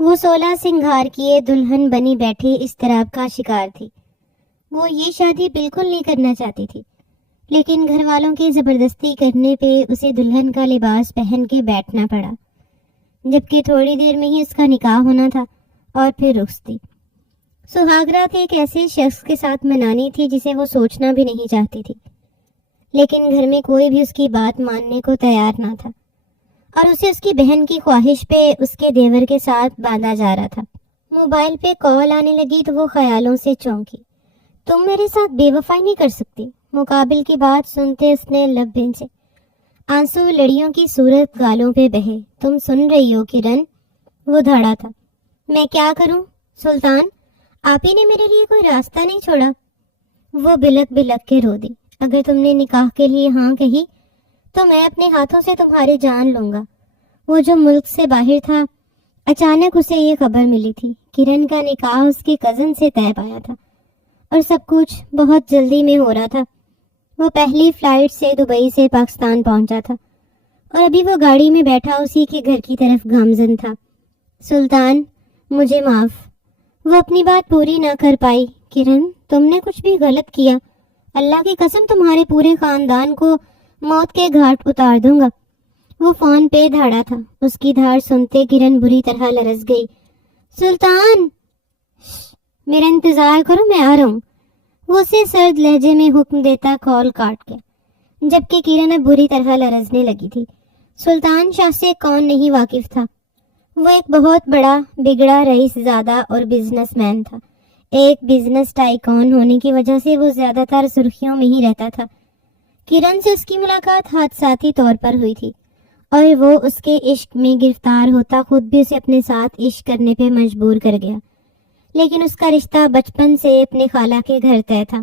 وہ 16 سنگھار کیے دلہن بنی بیٹھی اضطراب کا شکار تھی۔ وہ یہ شادی بالکل نہیں کرنا چاہتی تھی، لیکن گھر والوں کی زبردستی کرنے پہ اسے دلہن کا لباس پہن کے بیٹھنا پڑا، جبکہ تھوڑی دیر میں ہی اس کا نکاح ہونا تھا اور پھر رخصتی۔ سہاگ رات ایک ایسے شخص کے ساتھ منانی تھی جسے وہ سوچنا بھی نہیں چاہتی تھی، لیکن گھر میں کوئی بھی اس کی بات ماننے کو تیار نہ تھا، اور اسے اس کی بہن کی خواہش پہ اس کے دیور کے ساتھ باندھا جا رہا تھا۔ موبائل پہ کال آنے لگی تو وہ خیالوں سے چونکی۔ تم میرے ساتھ بے وفائی نہیں کر سکتی، مقابل کی بات سنتے اس نے لب بھنچے۔ آنسو لڑیوں کی صورت گالوں پہ بہے۔ تم سن رہی ہو کرن؟ وہ دھڑا تھا۔ میں کیا کروں سلطان، آپ ہی نے میرے لیے کوئی راستہ نہیں چھوڑا۔ وہ بلک بلک کے رو دی۔ اگر تم نے نکاح کے لیے ہاں کہی تو میں اپنے ہاتھوں سے تمہاری جان لوں گا۔ وہ جو ملک سے باہر تھا، اچانک اسے یہ خبر ملی تھی، کرن کا نکاح اس کی کزن سے طے پایا تھا، اور سب کچھ بہت جلدی میں ہو رہا تھا۔ وہ پہلی فلائٹ سے دبئی سے پاکستان پہنچا تھا، اور ابھی وہ گاڑی میں بیٹھا اسی کے گھر کی طرف گامزن تھا۔ سلطان، مجھے معاف۔ وہ اپنی بات پوری نہ کر پائی۔ کرن، تم نے کچھ بھی غلط کیا، اللہ کی قسم تمہارے پورے خاندان کو موت کے گھاٹ اتار دوں گا۔ وہ فون پہ دھاڑا تھا۔ اس کی دھاڑ سنتے کرن بری طرح لرز گئی۔ سلطان، میرا انتظار کرو، میں آ رہا ہوں۔ وہ اسے سرد لہجے میں حکم دیتا کال کاٹ گیا، جبکہ کرن اب بری طرح لرزنے لگی تھی۔ سلطان شاہ سے کون نہیں واقف تھا؟ وہ ایک بہت بڑا بگڑا رئیس زادہ اور بزنس مین تھا۔ ایک بزنس ٹائکون ہونے کی وجہ سے وہ زیادہ تر سرخیوں میں ہی رہتا تھا۔ کرن سے اس کی ملاقات حادثاتی طور پر ہوئی تھی، اور وہ اس کے عشق میں گرفتار ہوتا خود بھی اسے اپنے ساتھ عشق کرنے پہ مجبور کر گیا۔ لیکن اس کا رشتہ بچپن سے اپنے خالہ کے گھر طے تھا،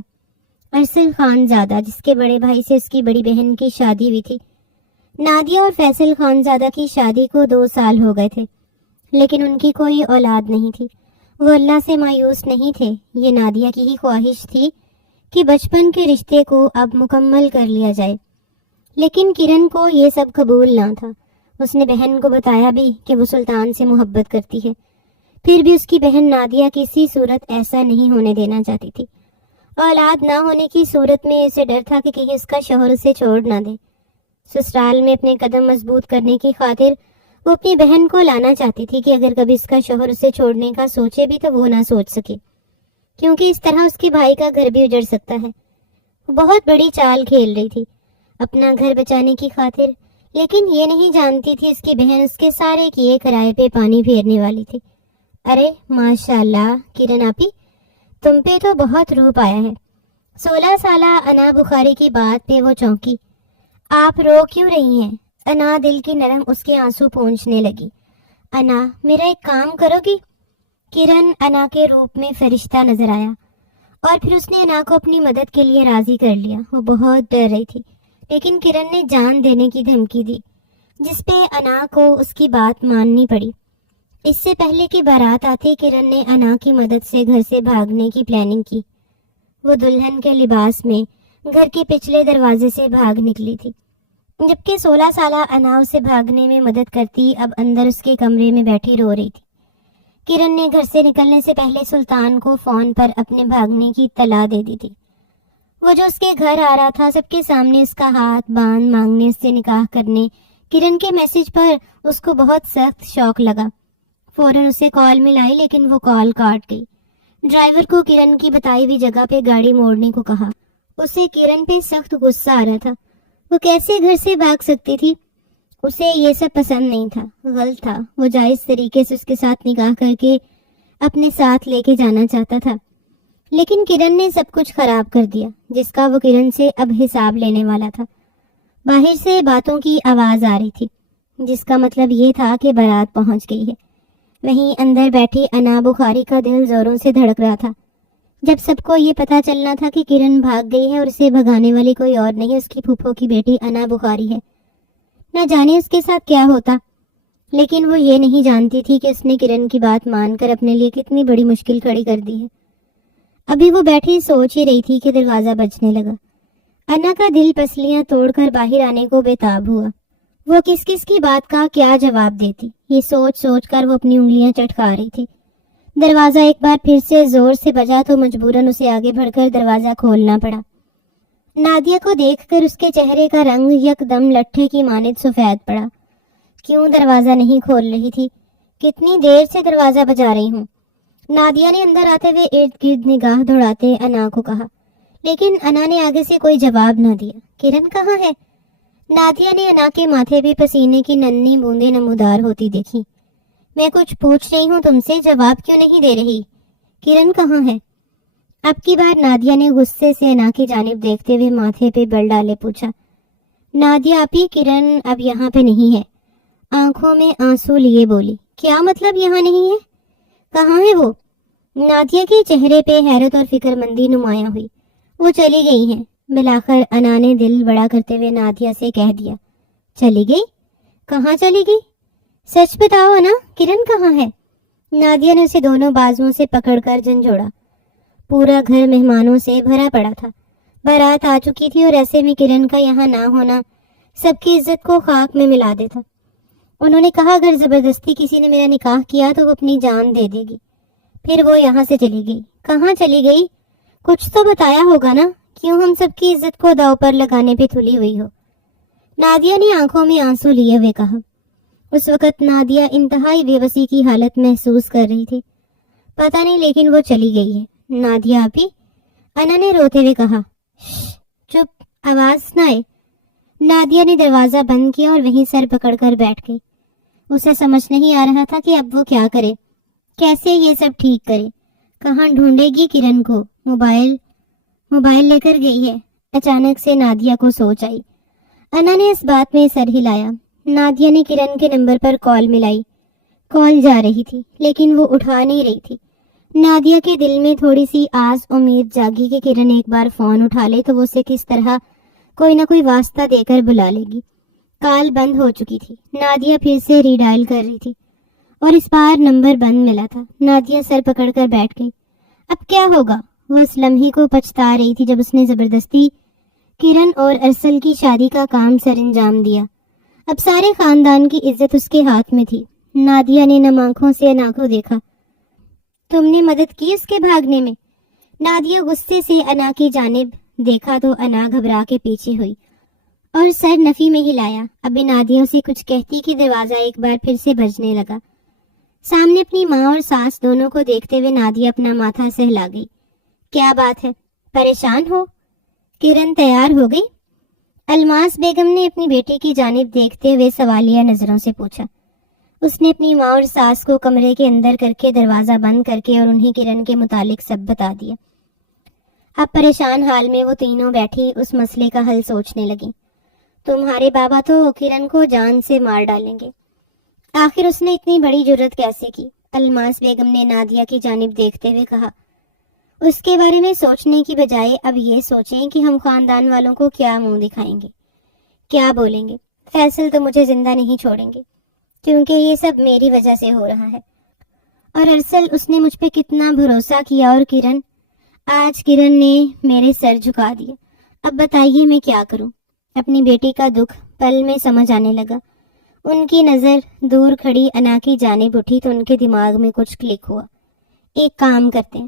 ارسل خان زادہ، جس کے بڑے بھائی سے اس کی بڑی بہن کی شادی ہوئی تھی۔ نادیہ اور فیصل خان زادہ کی شادی کو 2 سال ہو گئے تھے، لیکن ان کی کوئی اولاد نہیں تھی۔ وہ اللہ سے مایوس نہیں تھے، یہ نادیہ کی ہی خواہش تھی کہ بچپن کے رشتے کو اب مکمل کر لیا جائے۔ لیکن کرن کو یہ سب قبول نہ تھا۔ اس نے بہن کو بتایا بھی کہ وہ سلطان سے محبت کرتی ہے، پھر بھی اس کی بہن نادیہ کسی صورت ایسا نہیں ہونے دینا چاہتی تھی۔ اولاد نہ ہونے کی صورت میں اسے ڈر تھا کہ کہیں اس کا شوہر اسے چھوڑ نہ دے۔ سسرال میں اپنے قدم مضبوط کرنے کی خاطر وہ اپنی بہن کو لانا چاہتی تھی کہ اگر کبھی اس کا شوہر اسے چھوڑنے کا سوچے بھی تو وہ نہ سوچ سکے، کیونکہ اس طرح اس کے بھائی کا گھر بھی اجڑ سکتا ہے۔ وہ بہت بڑی چال کھیل رہی تھی اپنا گھر بچانے کی خاطر، لیکن یہ نہیں جانتی تھی اس کی بہن اس کے سارے کیے کرائے پہ پانی پھیرنے والی تھی۔ ارے ماشاءاللہ کرن آپی، تم پہ تو بہت روپ آیا ہے۔ 16 سالہ انا بخاری کی بات پہ وہ چونکی۔ آپ رو کیوں رہی ہیں؟ انا دل کی نرم اس کے آنسو پونچھنے لگی۔ انا، میرا ایک کام کرو گی؟ کرن انا کے روپ میں فرشتہ نظر آیا، اور پھر اس نے انا کو اپنی مدد کے لیے راضی کر لیا۔ وہ بہت ڈر رہی تھی، لیکن کرن نے جان دینے کی دھمکی دی، جس پہ انا کو اس کی بات ماننی پڑی۔ اس سے پہلے کہ بارات آتی، کرن نے انا کی مدد سے گھر سے بھاگنے کی پلاننگ کی۔ وہ دلہن کے لباس میں گھر کے پچھلے دروازے سے بھاگ نکلی تھی، جبکہ 16 سالہ انا اسے بھاگنے میں مدد کرتی اب اندر اس کے کمرے میں بیٹھی رو رہی تھی۔ کرن نے گھر سے نکلنے سے پہلے سلطان کو فون پر اپنے بھاگنے کی اطلاع دے دی تھی۔ وہ جو اس کے گھر آ رہا تھا، سب کے سامنے اس کا ہاتھ باندھ مانگنے، اس سے نکاح کرنے، کرن کے میسج پر اس کو بہت سخت شوق لگا۔ فوراً اسے کال ملائی، لیکن وہ کال کاٹ گئی۔ ڈرائیور کو کرن کی بتائی ہوئی جگہ پہ گاڑی موڑنے کو کہا۔ اسے کرن پہ سخت غصہ آ رہا تھا۔ وہ کیسے گھر سے بھاگ سکتی تھی؟ اسے یہ سب پسند نہیں تھا، غلط تھا۔ وہ جائز طریقے سے اس کے ساتھ نکاح کر کے اپنے ساتھ لے کے جانا چاہتا تھا، لیکن کرن نے سب کچھ خراب کر دیا، جس کا وہ کرن سے اب حساب لینے والا تھا۔ باہر سے باتوں کی آواز آ رہی تھی، جس کا مطلب یہ تھا کہ بارات پہنچ گئی ہے۔ وہیں اندر بیٹھی انا بخاری کا دل زوروں سے دھڑک رہا تھا۔ جب سب کو یہ پتا چلنا تھا کہ کرن بھاگ گئی ہے اور اسے بھگانے والی کوئی اور نہیں، اس کی پھوپھو کی بیٹی انا بخاری ہے، نہ جانے اس کے ساتھ کیا ہوتا۔ لیکن وہ یہ نہیں جانتی تھی کہ اس نے کرن کی بات مان کر اپنے لیے کتنی بڑی مشکل کھڑی کر دی ہے۔ ابھی وہ بیٹھی سوچ ہی رہی تھی کہ دروازہ بجنے لگا۔ انا کا دل پسلیاں توڑ کر باہر آنے کو بے تاب ہوا۔ وہ کس کس کی بات کا کیا جواب دیتی، یہ سوچ سوچ کر وہ اپنی انگلیاں چٹکا رہی تھی۔ دروازہ ایک بار پھر سے زور سے بجا تو مجبوراً اسے آگے بڑھ کر دروازہ کھولنا پڑا۔ نادیہ کو دیکھ کر اس کے چہرے کا رنگ یک دم لٹھے کی مانند سفید پڑا۔ کیوں دروازہ نہیں کھول رہی تھی؟ کتنی دیر سے دروازہ بجا رہی ہوں؟ نادیہ نے اندر آتے ہوئے ارد گرد نگاہ دوڑاتے انا کو کہا، لیکن انا نے آگے سے کوئی جواب نہ دیا۔ کرن کہاں ہے؟ نادیہ نے انا کے ماتھے بھی پسینے کی ننھی بوندیں نمودار ہوتی دیکھی۔ میں کچھ پوچھ رہی ہوں تم سے، جواب کیوں نہیں دے رہی؟ کرن کہاں ہے؟ اب کی بار نادیہ نے غصے سے انا کی جانب دیکھتے ہوئے ماتھے پہ بل ڈالے پوچھا۔ نادیہ آپی، کرن اب یہاں پہ نہیں ہے، آنکھوں میں آنسو لیے بولی۔ کیا مطلب یہاں نہیں ہے؟ کہاں ہے وہ؟ نادیہ کے چہرے پہ حیرت اور فکر مندی نمایاں ہوئی۔ وہ چلی گئی ہیں، بلاخر انا نے دل بڑا کرتے ہوئے نادیہ سے کہہ دیا۔ چلی گئی؟ کہاں چلی گئی؟ سچ بتاؤ انا، کرن کہاں ہے؟ نادیہ نے اسے دونوں بازوؤں سے پکڑ کر جھنجھوڑا۔ پورا گھر مہمانوں سے بھرا پڑا تھا، بارات آ چکی تھی اور ایسے میں کرن کا یہاں نہ ہونا سب کی عزت کو خاک میں ملا دیتا۔ انہوں نے کہا اگر زبردستی کسی نے میرا نکاح کیا تو وہ اپنی جان دے دے گی۔ پھر وہ یہاں سے چلی گئی۔ کہاں چلی گئی؟ کچھ تو بتایا ہوگا نا، کیوں ہم سب کی عزت کو داؤ پر لگانے پہ تلی ہوئی ہو؟ نادیہ نے آنکھوں میں آنسو لیے ہوئے کہا۔ اس وقت نادیہ انتہائی بے بسی کی حالت محسوس کر رہی تھی۔ پتہ نہیں، لیکن وہ چلی گئی ہے۔ نادیہ آپی، انا نے روتے ہوئے کہا۔ چپ، آواز نہ آئے۔ نادیہ نے دروازہ بند کیا اور وہیں سر پکڑ کر بیٹھ گئی۔ اسے سمجھ نہیں آ رہا تھا کہ اب وہ کیا کرے، کیسے یہ سب ٹھیک کرے۔ کہاں ڈھونڈے گی کرن کو؟ موبائل لے کر گئی ہے۔ اچانک سے نادیہ کو سوچ آئی۔ انا نے اس بات میں سر ہلایا۔ نادیہ نے کرن کے نمبر پر کال ملائی۔ کال جا رہی تھی لیکن وہ اٹھا نہیں رہی تھی۔ نادیہ کے دل میں تھوڑی سی آس امید جاگی کہ کرن ایک بار فون اٹھا لے تو وہ اسے کس طرح کوئی نہ کوئی واسطہ دے کر بلا لے گی۔ کال بند ہو چکی تھی۔ نادیہ پھر سے ری ڈائل کر رہی تھی اور اس بار نمبر بند ملا تھا۔ نادیہ سر پکڑ کر بیٹھ گئی۔ اب کیا ہوگا؟ وہ اس لمحے کو پچھتا رہی تھی جب اس نے زبردستی کرن اور ارسل کی شادی کا کام سر انجام دیا۔ اب سارے خاندان کی عزت اس کے ہاتھ میں تھی۔ نادیہ نے نم آنکھوں سے انا کو دیکھا۔ تم نے مدد کی اس کے بھاگنے میں؟ نادیہ غصے سے انا کی جانب دیکھا تو انا گھبرا کے پیچھے ہوئی اور سر نفی میں ہلایا۔ ابھی نادیہ اسے کچھ کہتی کہ دروازہ ایک بار پھر سے بجنے لگا۔ سامنے اپنی ماں اور ساس دونوں کو دیکھتے ہوئے نادیہ اپنا ماتھا سہلا گئی۔ کیا بات ہے، پریشان ہو؟ کرن تیار ہو گئی؟ الماس بیگم نے اپنی بیٹی کی جانب دیکھتے ہوئے سوالیہ نظروں سے پوچھا۔ اس نے اپنی ماں اور ساس کو کمرے کے اندر کر کے دروازہ بند کر کے اور انہیں کرن کے متعلق سب بتا دیا۔ اب پریشان حال میں وہ تینوں بیٹھی اس مسئلے کا حل سوچنے لگی۔ تمہارے بابا تو کرن کو جان سے مار ڈالیں گے، آخر اس نے اتنی بڑی جرت کیسے کی؟ الماس بیگم نے نادیہ کی جانب دیکھتے ہوئے کہا۔ اس کے بارے میں سوچنے کی بجائے اب یہ سوچیں کہ ہم خاندان والوں کو کیا منہ دکھائیں گے، کیا بولیں گے۔ فیصل تو مجھے زندہ نہیں چھوڑیں گے کیونکہ یہ سب میری وجہ سے ہو رہا ہے، اور ارسل اس نے مجھ پہ کتنا بھروسہ کیا، اور کرن، آج کرن نے میرے سر جھکا دیا۔ اب بتائیے میں کیا کروں؟ اپنی بیٹی کا دکھ پل میں سمجھ آنے لگا۔ ان کی نظر دور کھڑی انا کی جانب اٹھی تو ان کے دماغ میں کچھ کلک ہوا۔ ایک کام کرتے ہیں،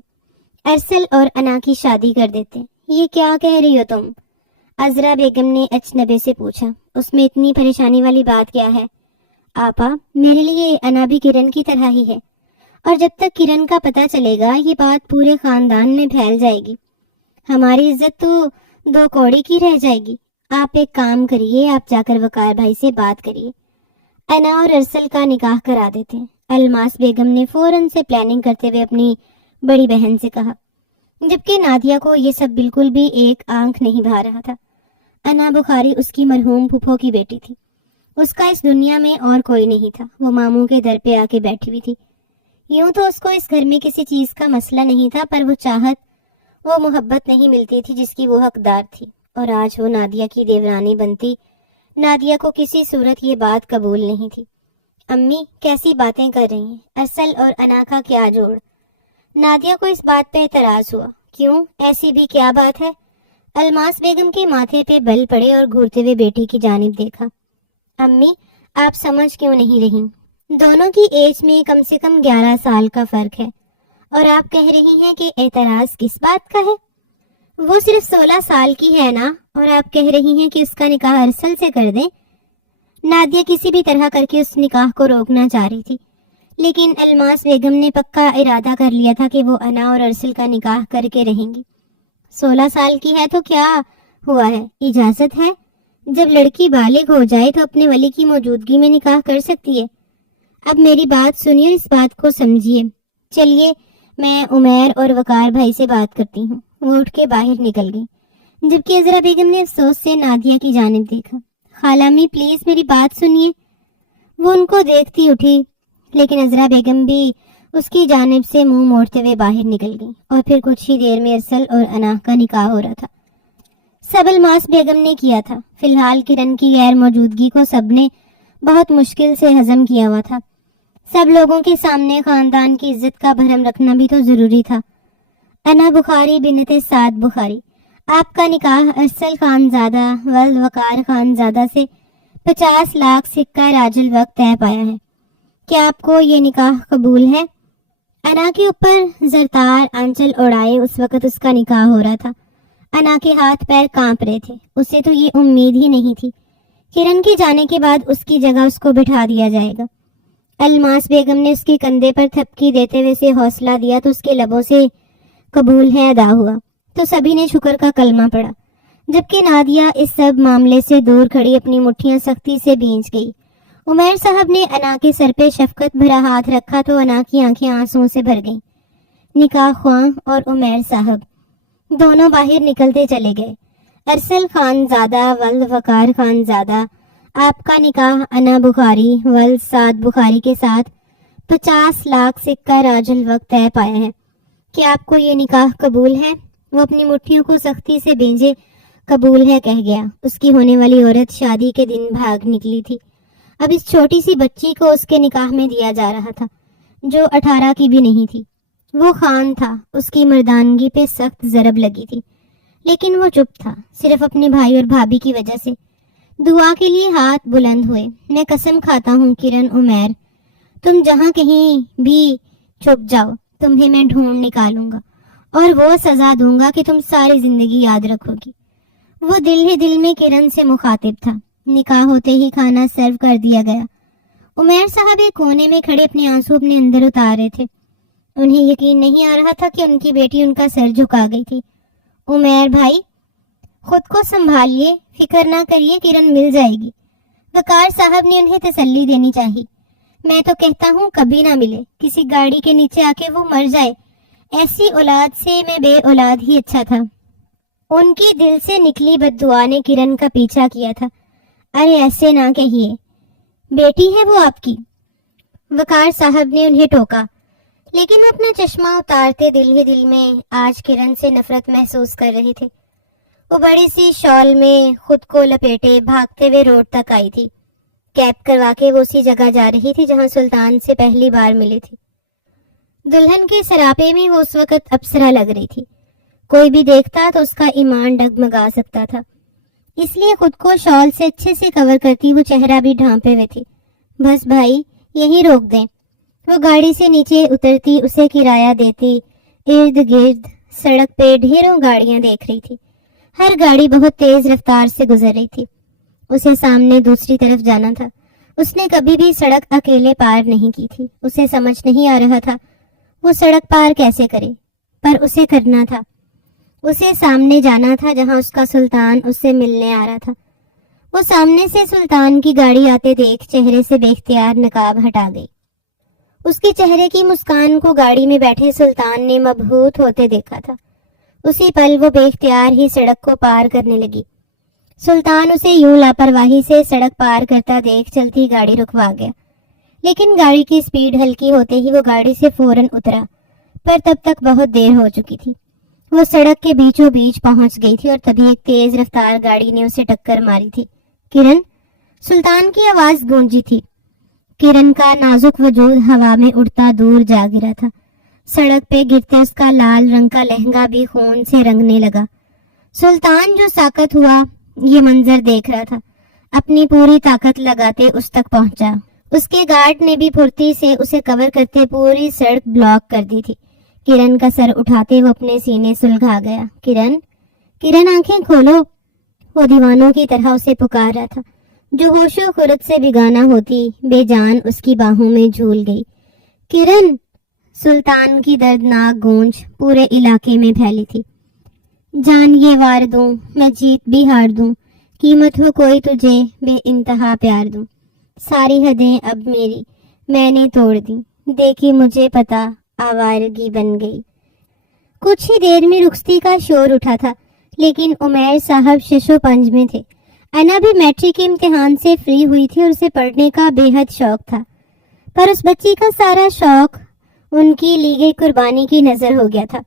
ارسل اور انا کی شادی کر دیتے ہیں۔ یہ کیا کہہ رہی ہو تم؟ عذرا بیگم نے اجنبی سے پوچھا۔ اس میں اتنی پریشانی والی بات کیا ہے؟ آپا، میرے لیے انا بھی کرن کی طرح ہی ہے، اور جب تک کرن کا پتہ چلے گا یہ بات پورے خاندان میں پھیل جائے گی، ہماری عزت تو دو کوڑی کی رہ جائے گی۔ آپ ایک کام کریے، آپ جا کر وقار بھائی سے بات کریے، انا اور ارسل کا نکاح کرا دیتے ہیں۔ الماس بیگم نے فوراً سے پلاننگ کرتے ہوئے اپنی بڑی بہن سے کہا، جبکہ نادیہ کو یہ سب بالکل بھی ایک آنکھ نہیں بھا رہا تھا۔ انا بخاری اس کی مرحوم پھپھو کی بیٹی تھی، اس کا اس دنیا میں اور کوئی نہیں تھا۔ وہ ماموں کے در پہ آ کے بیٹھی ہوئی تھی۔ یوں تو اس کو اس گھر میں کسی چیز کا مسئلہ نہیں تھا، پر وہ چاہت، وہ محبت نہیں ملتی تھی جس کی وہ حقدار تھی، اور آج وہ نادیہ کی دیورانی بنتی۔ نادیہ کو کسی صورت یہ بات قبول نہیں تھی۔ امی کیسی باتیں کر رہی ہیں؟ ارسل اور انا کا کیا جوڑ؟ نادیہ کو اس بات پہ اعتراض ہوا۔ کیوں، ایسی بھی کیا بات ہے؟ الماس بیگم کے ماتھے پہ بل پڑے اور گھورتے ہوئے بیٹی کی جانب دیکھا۔ امی آپ سمجھ کیوں نہیں رہی؟ دونوں کی ایج میں کم سے کم 11 سال کا فرق ہے اور آپ کہہ رہی ہیں کہ اعتراض کس بات کا ہے؟ وہ صرف 16 سال کی ہے نا، اور آپ کہہ رہی ہیں کہ اس کا نکاح ارسل سے کر دیں۔ نادیہ کسی بھی طرح کر کے اس نکاح کو روکنا چاہ رہی تھی، لیکن الماس بیگم نے پکا ارادہ کر لیا تھا کہ وہ انا اور ارسل کا نکاح کر کے رہیں گی۔ 16 سال کی ہے تو کیا ہوا ہے، اجازت ہے۔ جب لڑکی بالغ ہو جائے تو اپنے ولی کی موجودگی میں نکاح کر سکتی ہے۔ اب میری بات سنیے اور اس بات کو سمجھیے۔ چلیے میں عمیر اور وقار بھائی سے بات کرتی ہوں۔ وہ اٹھ کے باہر نکل گئی، جبکہ عذرا بیگم نے افسوس سے نادیہ کی جانب دیکھا۔ خالہ امی پلیز میری بات سنیے۔ وہ ان کو دیکھتی اٹھی، لیکن عذرا بیگم بھی اس کی جانب سے منہ موڑتے ہوئے باہر نکل گئی، اور پھر کچھ ہی دیر میں ارسل اور انا کا نکاح ہو رہا تھا۔ سب الماس بیگم نے کیا تھا۔ فی الحال کرن کی غیر موجودگی کو سب نے بہت مشکل سے ہضم کیا ہوا تھا۔ سب لوگوں کے سامنے خاندان کی عزت کا بھرم رکھنا بھی تو ضروری تھا۔ انا بخاری بنت سعد بخاری، آپ کا نکاح ارسل خان زادہ ولد وقار خان زادہ سے 50 لاکھ سکہ راج الوقت طے پایا ہے۔ کیا آپ کو یہ نکاح قبول ہے؟ انا کے اوپر زرتار آنچل اڑائے اس وقت اس کا نکاح ہو رہا تھا۔ انا کے ہاتھ پیر کانپ رہے تھے۔ اسے تو یہ امید ہی نہیں تھی کرن کے جانے کے بعد اس کی جگہ اس کو بٹھا دیا جائے گا۔ الماس بیگم نے اس کے کندھے پر تھپکی دیتے ہوئے اسے حوصلہ دیا تو اس کے لبوں سے قبول ہے ادا ہوا، تو سبھی نے شکر کا کلمہ پڑھا، جبکہ نادیہ اس سب معاملے سے دور کھڑی اپنی مٹھیاں سختی سے بھینچ گئی۔ عمیر صاحب نے انا کے سر پہ شفقت بھرا ہاتھ رکھا تو انا کی آنکھیں آنسوں سے بھر گئیں۔ نکاح خواں اور عمیر صاحب دونوں باہر نکلتے چلے گئے۔ ارسل خان زادہ ولد وقار خان زادہ، آپ کا نکاح انا بخاری ولد سعد بخاری کے ساتھ 50 لاکھ سکہ راج الوقت طے پایا ہے۔ کیا آپ کو یہ نکاح قبول ہے؟ وہ اپنی مٹھیوں کو سختی سے بھینجے قبول ہے کہہ گیا۔ اس کی ہونے والی عورت شادی کے دن بھاگ نکلی تھی۔ اب اس چھوٹی سی بچی کو اس کے نکاح میں دیا جا رہا تھا، جو 18 کی بھی نہیں تھی۔ وہ خان تھا، اس کی مردانگی پہ سخت ضرب لگی تھی، لیکن وہ چپ تھا، صرف اپنے بھائی اور بھابھی کی وجہ سے۔ دعا کے لیے ہاتھ بلند ہوئے۔ میں قسم کھاتا ہوں کرن، عمیر، تم جہاں کہیں بھی چھپ جاؤ، تمہیں میں ڈھونڈ نکالوں گا اور وہ سزا دوں گا کہ تم ساری زندگی یاد رکھو گی۔ وہ دل ہی دل میں کرن سے مخاطب تھا۔ نکاح ہوتے ہی کھانا سرو کر دیا گیا۔ عمیر صاحب ایک کونے میں کھڑے اپنے آنسو اپنے اندر اتار رہے تھے۔ انہیں یقین نہیں آ رہا تھا کہ ان کی بیٹی ان کا سر جھکا گئی تھی۔ عمیر بھائی، خود کو سنبھالیے، فکر نہ کریے، کرن مل جائے گی۔ وقار صاحب نے انہیں تسلی دینی چاہی۔ میں تو کہتا ہوں کبھی نہ ملے، کسی گاڑی کے نیچے آ کے وہ مر جائے، ایسی اولاد سے میں بے اولاد ہی اچھا تھا۔ ان کی دل سے نکلی بد دعا نے کرن کا پیچھا کیا تھا۔ ارے ایسے نہ کہیے، بیٹی ہے وہ آپ کی، وقار صاحب نے انہیں ٹوکا، لیکن وہ اپنا چشمہ اتارتے دل ہی دل میں آج کرن سے نفرت محسوس کر رہے تھے۔ وہ بڑی سی شال میں خود کو لپیٹے بھاگتے ہوئے روڈ تک آئی تھی۔ کیب کروا کے وہ اسی جگہ جا رہی تھی جہاں سلطان سے پہلی بار ملی تھی۔ دلہن کے سراپے میں وہ اس وقت اپسرا لگ رہی تھی۔ کوئی بھی دیکھتا تو اس کا ایمان ڈگمگا سکتا تھا، اس لیے خود کو شال سے اچھے سے کور کرتی وہ چہرہ بھی ڈھانپے ہوئے تھی۔ بس بھائی یہی روک دیں۔ وہ گاڑی سے نیچے اترتی، اسے کرایہ دیتی، ارد گرد سڑک پہ ڈھیروں گاڑیاں دیکھ رہی تھی۔ ہر گاڑی بہت تیز رفتار سے گزر رہی تھی۔ اسے سامنے دوسری طرف جانا تھا۔ اس نے کبھی بھی سڑک اکیلے پار نہیں کی تھی۔ اسے سمجھ نہیں آ رہا تھا وہ سڑک پار کیسے کرے، پر اسے کرنا تھا۔ اسے سامنے جانا تھا جہاں اس کا سلطان اس سے ملنے آ رہا تھا۔ وہ سامنے سے سلطان کی گاڑی آتے دیکھ چہرے سے بے اختیار نقاب ہٹا گئی۔ اس کے چہرے کی مسکان کو گاڑی میں بیٹھے سلطان نے مبہوت ہوتے دیکھا تھا۔ اسی پل وہ بے اختیار ہی سڑک کو پار کرنے لگی۔ سلطان اسے یوں لاپرواہی سے سڑک پار کرتا دیکھ چلتی گاڑی رکوا گیا، لیکن گاڑی کی سپیڈ ہلکی ہوتے ہی وہ گاڑی سے فوراً اترا، پر تب تک بہت دیر ہو چکی تھی۔ وہ سڑک کے بیچوں بیچ پہنچ گئی تھی اور تبھی ایک تیز رفتار گاڑی نے اسے ٹکر ماری تھی۔ کرن! سلطان کی آواز گونجی تھی۔ کرن کا نازک وجود ہوا میں اڑتا دور جا گرا تھا۔ سڑک پہ گرتے اس کا لال رنگ کا لہنگا بھی خون سے رنگنے لگا۔ سلطان جو ساکت ہوا یہ منظر دیکھ رہا تھا۔ اپنی پوری طاقت لگاتے اس تک پہنچا۔ اس کے گارڈ نے بھی پھرتی سے اسے کور کرتے پوری سڑک بلاک کر دی تھی۔ کرن کا سر اٹھاتے وہ اپنے سینے سلگھا گیا۔ کرن، کرن آنکھیں کھولو۔ وہ دیوانوں کی طرح اسے پکار رہا تھا۔ جو ہوش و خرد سے بیگانہ ہوتی بے جان اس کی باہوں میں جھول گئی۔ کرن! سلطان کی دردناک گونج پورے علاقے میں پھیلی تھی۔ جان یہ وار دوں، میں جیت بھی ہار دوں، قیمت ہو کوئی تجھے بے انتہا پیار دوں۔ ساری حدیں اب میری میں نے توڑ دی، دیکھی مجھے پتا آوارگی بن گئی۔ کچھ ہی دیر میں رخصتی کا شور اٹھا تھا، لیکن عمیر صاحب ششو پنج میں تھے۔ انا بھی میٹرک کے امتحان سے فری ہوئی تھی اور اسے پڑھنے کا بے حد شوق تھا، پر اس بچی کا سارا شوق ان کی لی گئی قربانی کی نظر ہو گیا تھا۔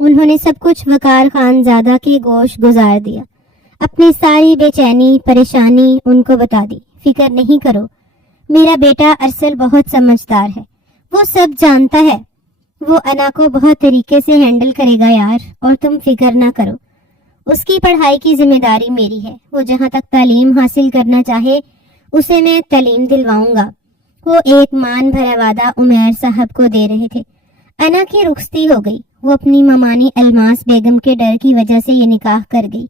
انہوں نے سب کچھ وقار خان زادہ کے گوش گزار دیا، اپنی ساری بے چینی پریشانی ان کو بتا دی۔ فکر نہیں کرو، میرا بیٹا ارسل بہت سمجھدار ہے، وہ سب جانتا ہے، وہ انا کو بہت طریقے سے ہینڈل کرے گا یار، اور تم فکر نہ کرو، اس کی پڑھائی کی ذمہ داری میری ہے، وہ جہاں تک تعلیم حاصل کرنا چاہے اسے میں تعلیم دلواؤں گا۔ وہ ایک مان بھرا وعدہ عمیر صاحب کو دے رہے تھے۔ انا کی رخصتی ہو گئی، وہ اپنی ممانی الماس بیگم کے ڈر کی وجہ سے یہ نکاح کر گئی،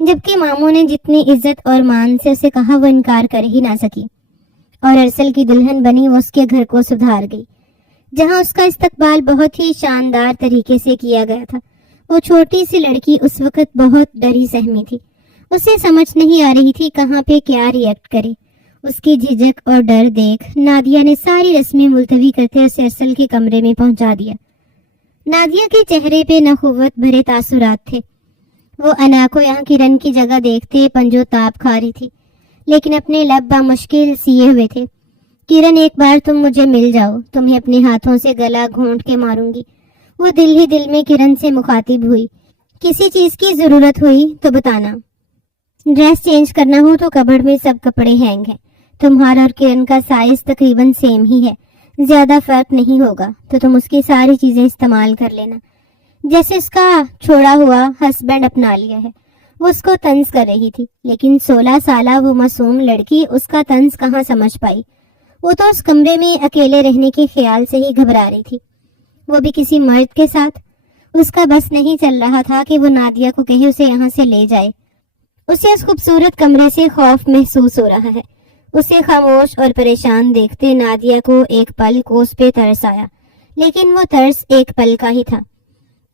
جبکہ ماموں نے جتنی عزت اور مان سے اسے کہا وہ انکار کر ہی نہ سکی، اور ارسل کی دلہن بنی وہ اس کے گھر کو سدھار گئی، جہاں اس کا استقبال بہت ہی شاندار طریقے سے کیا گیا تھا۔ وہ چھوٹی سی لڑکی اس وقت بہت ڈری سہمی تھی، اسے سمجھ نہیں آ رہی تھی کہاں پہ کیا ریئیکٹ کرے۔ اس کی جھجک اور ڈر دیکھ نادیہ نے ساری رسمیں ملتوی کرتے اسے ارسل کے کمرے میں پہنچا دیا۔ نادیہ کے چہرے پہ نخوت بھرے تاثرات تھے۔ وہ انا کو یہاں کرن کی جگہ دیکھتے پنجو تاپ کھا رہی تھی، لیکن اپنے لب بامشکل سیے ہوئے تھے۔ کرن، ایک بار تم مجھے مل جاؤ، تمہیں اپنے ہاتھوں سے گلا گھونٹ کے ماروں گی۔ وہ دل ہی دل میں کرن سے مخاطب ہوئی۔ کسی چیز کی ضرورت ہوئی تو بتانا، ڈریس چینج کرنا ہو تو کبڑ میں سب کپڑے ہینگ ہیں، تمہارا اور کرن کا سائز تقریباً سیم ہی ہے، زیادہ فرق نہیں ہوگا، تو تم اس کی ساری چیزیں استعمال کر لینا، جیسے اس کا چھوڑا ہوا ہسبینڈ اپنا لیا ہے۔ وہ اس کو طنز کر رہی تھی، لیکن 16 سالہ وہ معصوم لڑکی اس کا طنز کہاں سمجھ پائی۔ وہ تو اس کمرے میں اکیلے رہنے کے خیال سے ہی گھبرا رہی تھی، وہ بھی کسی مرد کے ساتھ۔ اس کا بس نہیں چل رہا تھا کہ وہ نادیہ کو کہے اسے یہاں سے لے جائے۔ اسے اس خوبصورت کمرے سے خوف محسوس ہو رہا ہے۔ اسے خاموش اور پریشان دیکھتے نادیہ کو ایک پل کو اس پہ ترس آیا، لیکن وہ ترس ایک پل کا ہی تھا۔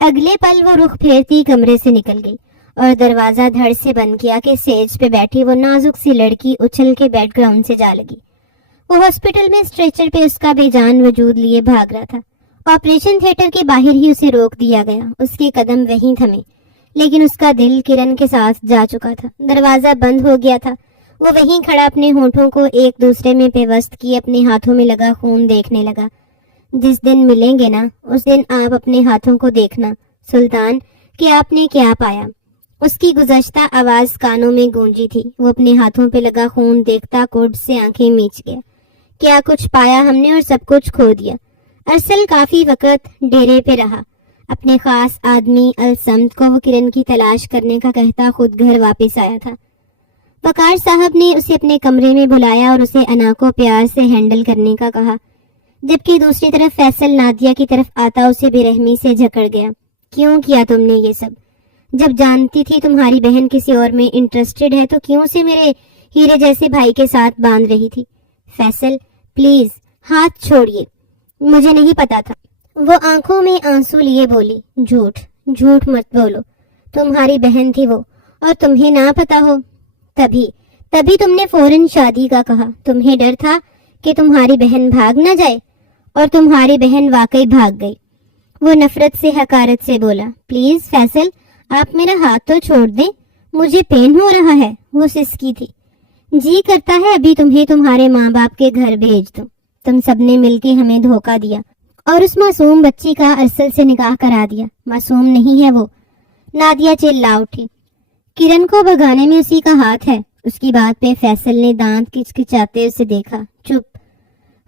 اگلے پل وہ رخ پھیرتی کمرے سے نکل گئی اور دروازہ دھڑ سے بند کیا کہ سیج پہ بیٹھی وہ نازک سی لڑکی اچھل کے بیک گراؤنڈ سے جا لگی۔ وہ ہاسپٹل میں اسٹریچر پہ اس کا بے جان وجود لیے بھاگ رہا تھا۔ آپریشن تھیٹر کے باہر ہی اسے روک دیا گیا، اس کے قدم وہیں تھمے، لیکن اس کا دل کرن کے ساتھ جا چکا تھا۔ دروازہ بند ہو گیا تھا، وہ وہیں کھڑا اپنے ہونٹوں کو ایک دوسرے میں پیوست کیے اپنے ہاتھوں میں لگا خون دیکھنے لگا۔ جس دن ملیں گے نا، اس دن آپ اپنے ہاتھوں کو دیکھنا سلطان کہ آپ نے کیا پایا۔ اس کی گزشتہ آواز کانوں میں گونجی تھی۔ وہ اپنے ہاتھوں پہ لگا خون دیکھتا کوڈ سے آنکھیں میچ گیا۔ کیا کچھ پایا ہم نے اور سب کچھ کھو دیا۔ ارسل کافی وقت ڈیرے پہ رہا، اپنے خاص آدمی السمت کو وہ کرن کی تلاش کرنے کا کہتا خود گھر واپس آیا تھا۔ وقار صاحب نے اسے اپنے کمرے میں بلایا اور اسے انا کو پیار سے ہینڈل کرنے کا کہا، جبکہ دوسری طرف فیصل نادیہ کی طرف آتا اسے بے رحمی سے جھکڑ گیا۔ کیوں کیا تم نے یہ سب؟ جب جانتی تھی تمہاری بہن کسی اور میں انٹرسٹڈ ہے تو کیوں سے میرے ہیرے جیسے بھائی کے ساتھ باندھ رہی تھی؟ فیصل پلیز ہاتھ چھوڑیے، مجھے نہیں پتا تھا۔ وہ آنکھوں میں آنسو لیے بولی، جھوٹ مت بولو، تمہاری بہن تھی وہ، اور تمہیں نہ پتا ہو؟ تبھی تم نے فوراً شادی کا کہا۔ تمہیں ڈر تھا کہ تمہاری بہن بھاگ نہ جائے، اور تمہاری بہن واقعی بھاگ گئی۔ وہ نفرت سے حقارت سے بولا، پلیز فیصل آپ میرا ہاتھ تو چھوڑ دیں، مجھے پین ہو رہا ہے۔ وہ سسکی تھی، جی کرتا ہے ابھی تمہیں تمہارے ماں باپ کے گھر بھیج دو، تم سب نے مل کے ہمیں دھوکہ دیا اور اس معصوم بچی کا ارسل سے نکاح کرا دیا۔ معصوم نہیں ہے وہ، نادیہ چلا اٹھی۔ کرن کو بھگانے میں اسی کا ہاتھ ہے۔ اس کی بات پہ فیصل نے دانت کچکچاتے اسے دیکھا۔ چپ،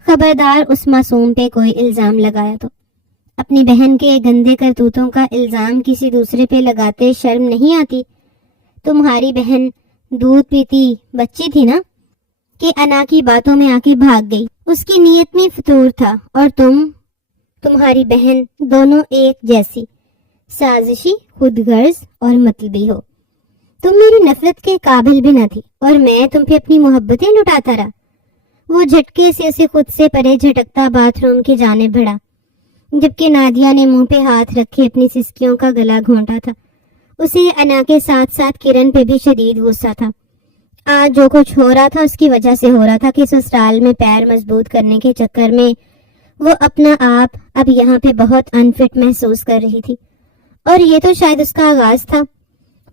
خبردار اس معصوم پہ کوئی الزام لگایا تو۔ اپنی بہن کے گندے کرتوتوں کا الزام کسی دوسرے پہ لگاتے شرم نہیں آتی؟ تمہاری بہن دودھ پیتی بچی تھی نا کہ انا کی باتوں میں آ کے بھاگ گئی. اس کی نیت میں فطور تھا اور تمہاری بہن دونوں ایک جیسی سازشی، خود غرض اور مطلبی ہو. تم میری نفرت کے قابل بھی نہ تھی اور میں تم پہ اپنی محبتیں لٹاتا رہا. وہ جھٹکے سے اسے خود سے پرے جھٹکتا باتھ روم کی جانب بڑھا، جبکہ نادیہ نے منہ پہ ہاتھ رکھے اپنی سسکیوں کا گلا گھونٹا تھا. اسے انا کے ساتھ ساتھ کرن پہ بھی شدید غصہ تھا. آج جو کچھ ہو رہا تھا اس کی وجہ سے ہو رہا تھا کہ سسرال میں پیر مضبوط کرنے کے چکر میں وہ اپنا آپ اب یہاں پہ بہت انفٹ محسوس کر رہی تھی، اور یہ تو شاید اس کا آغاز تھا.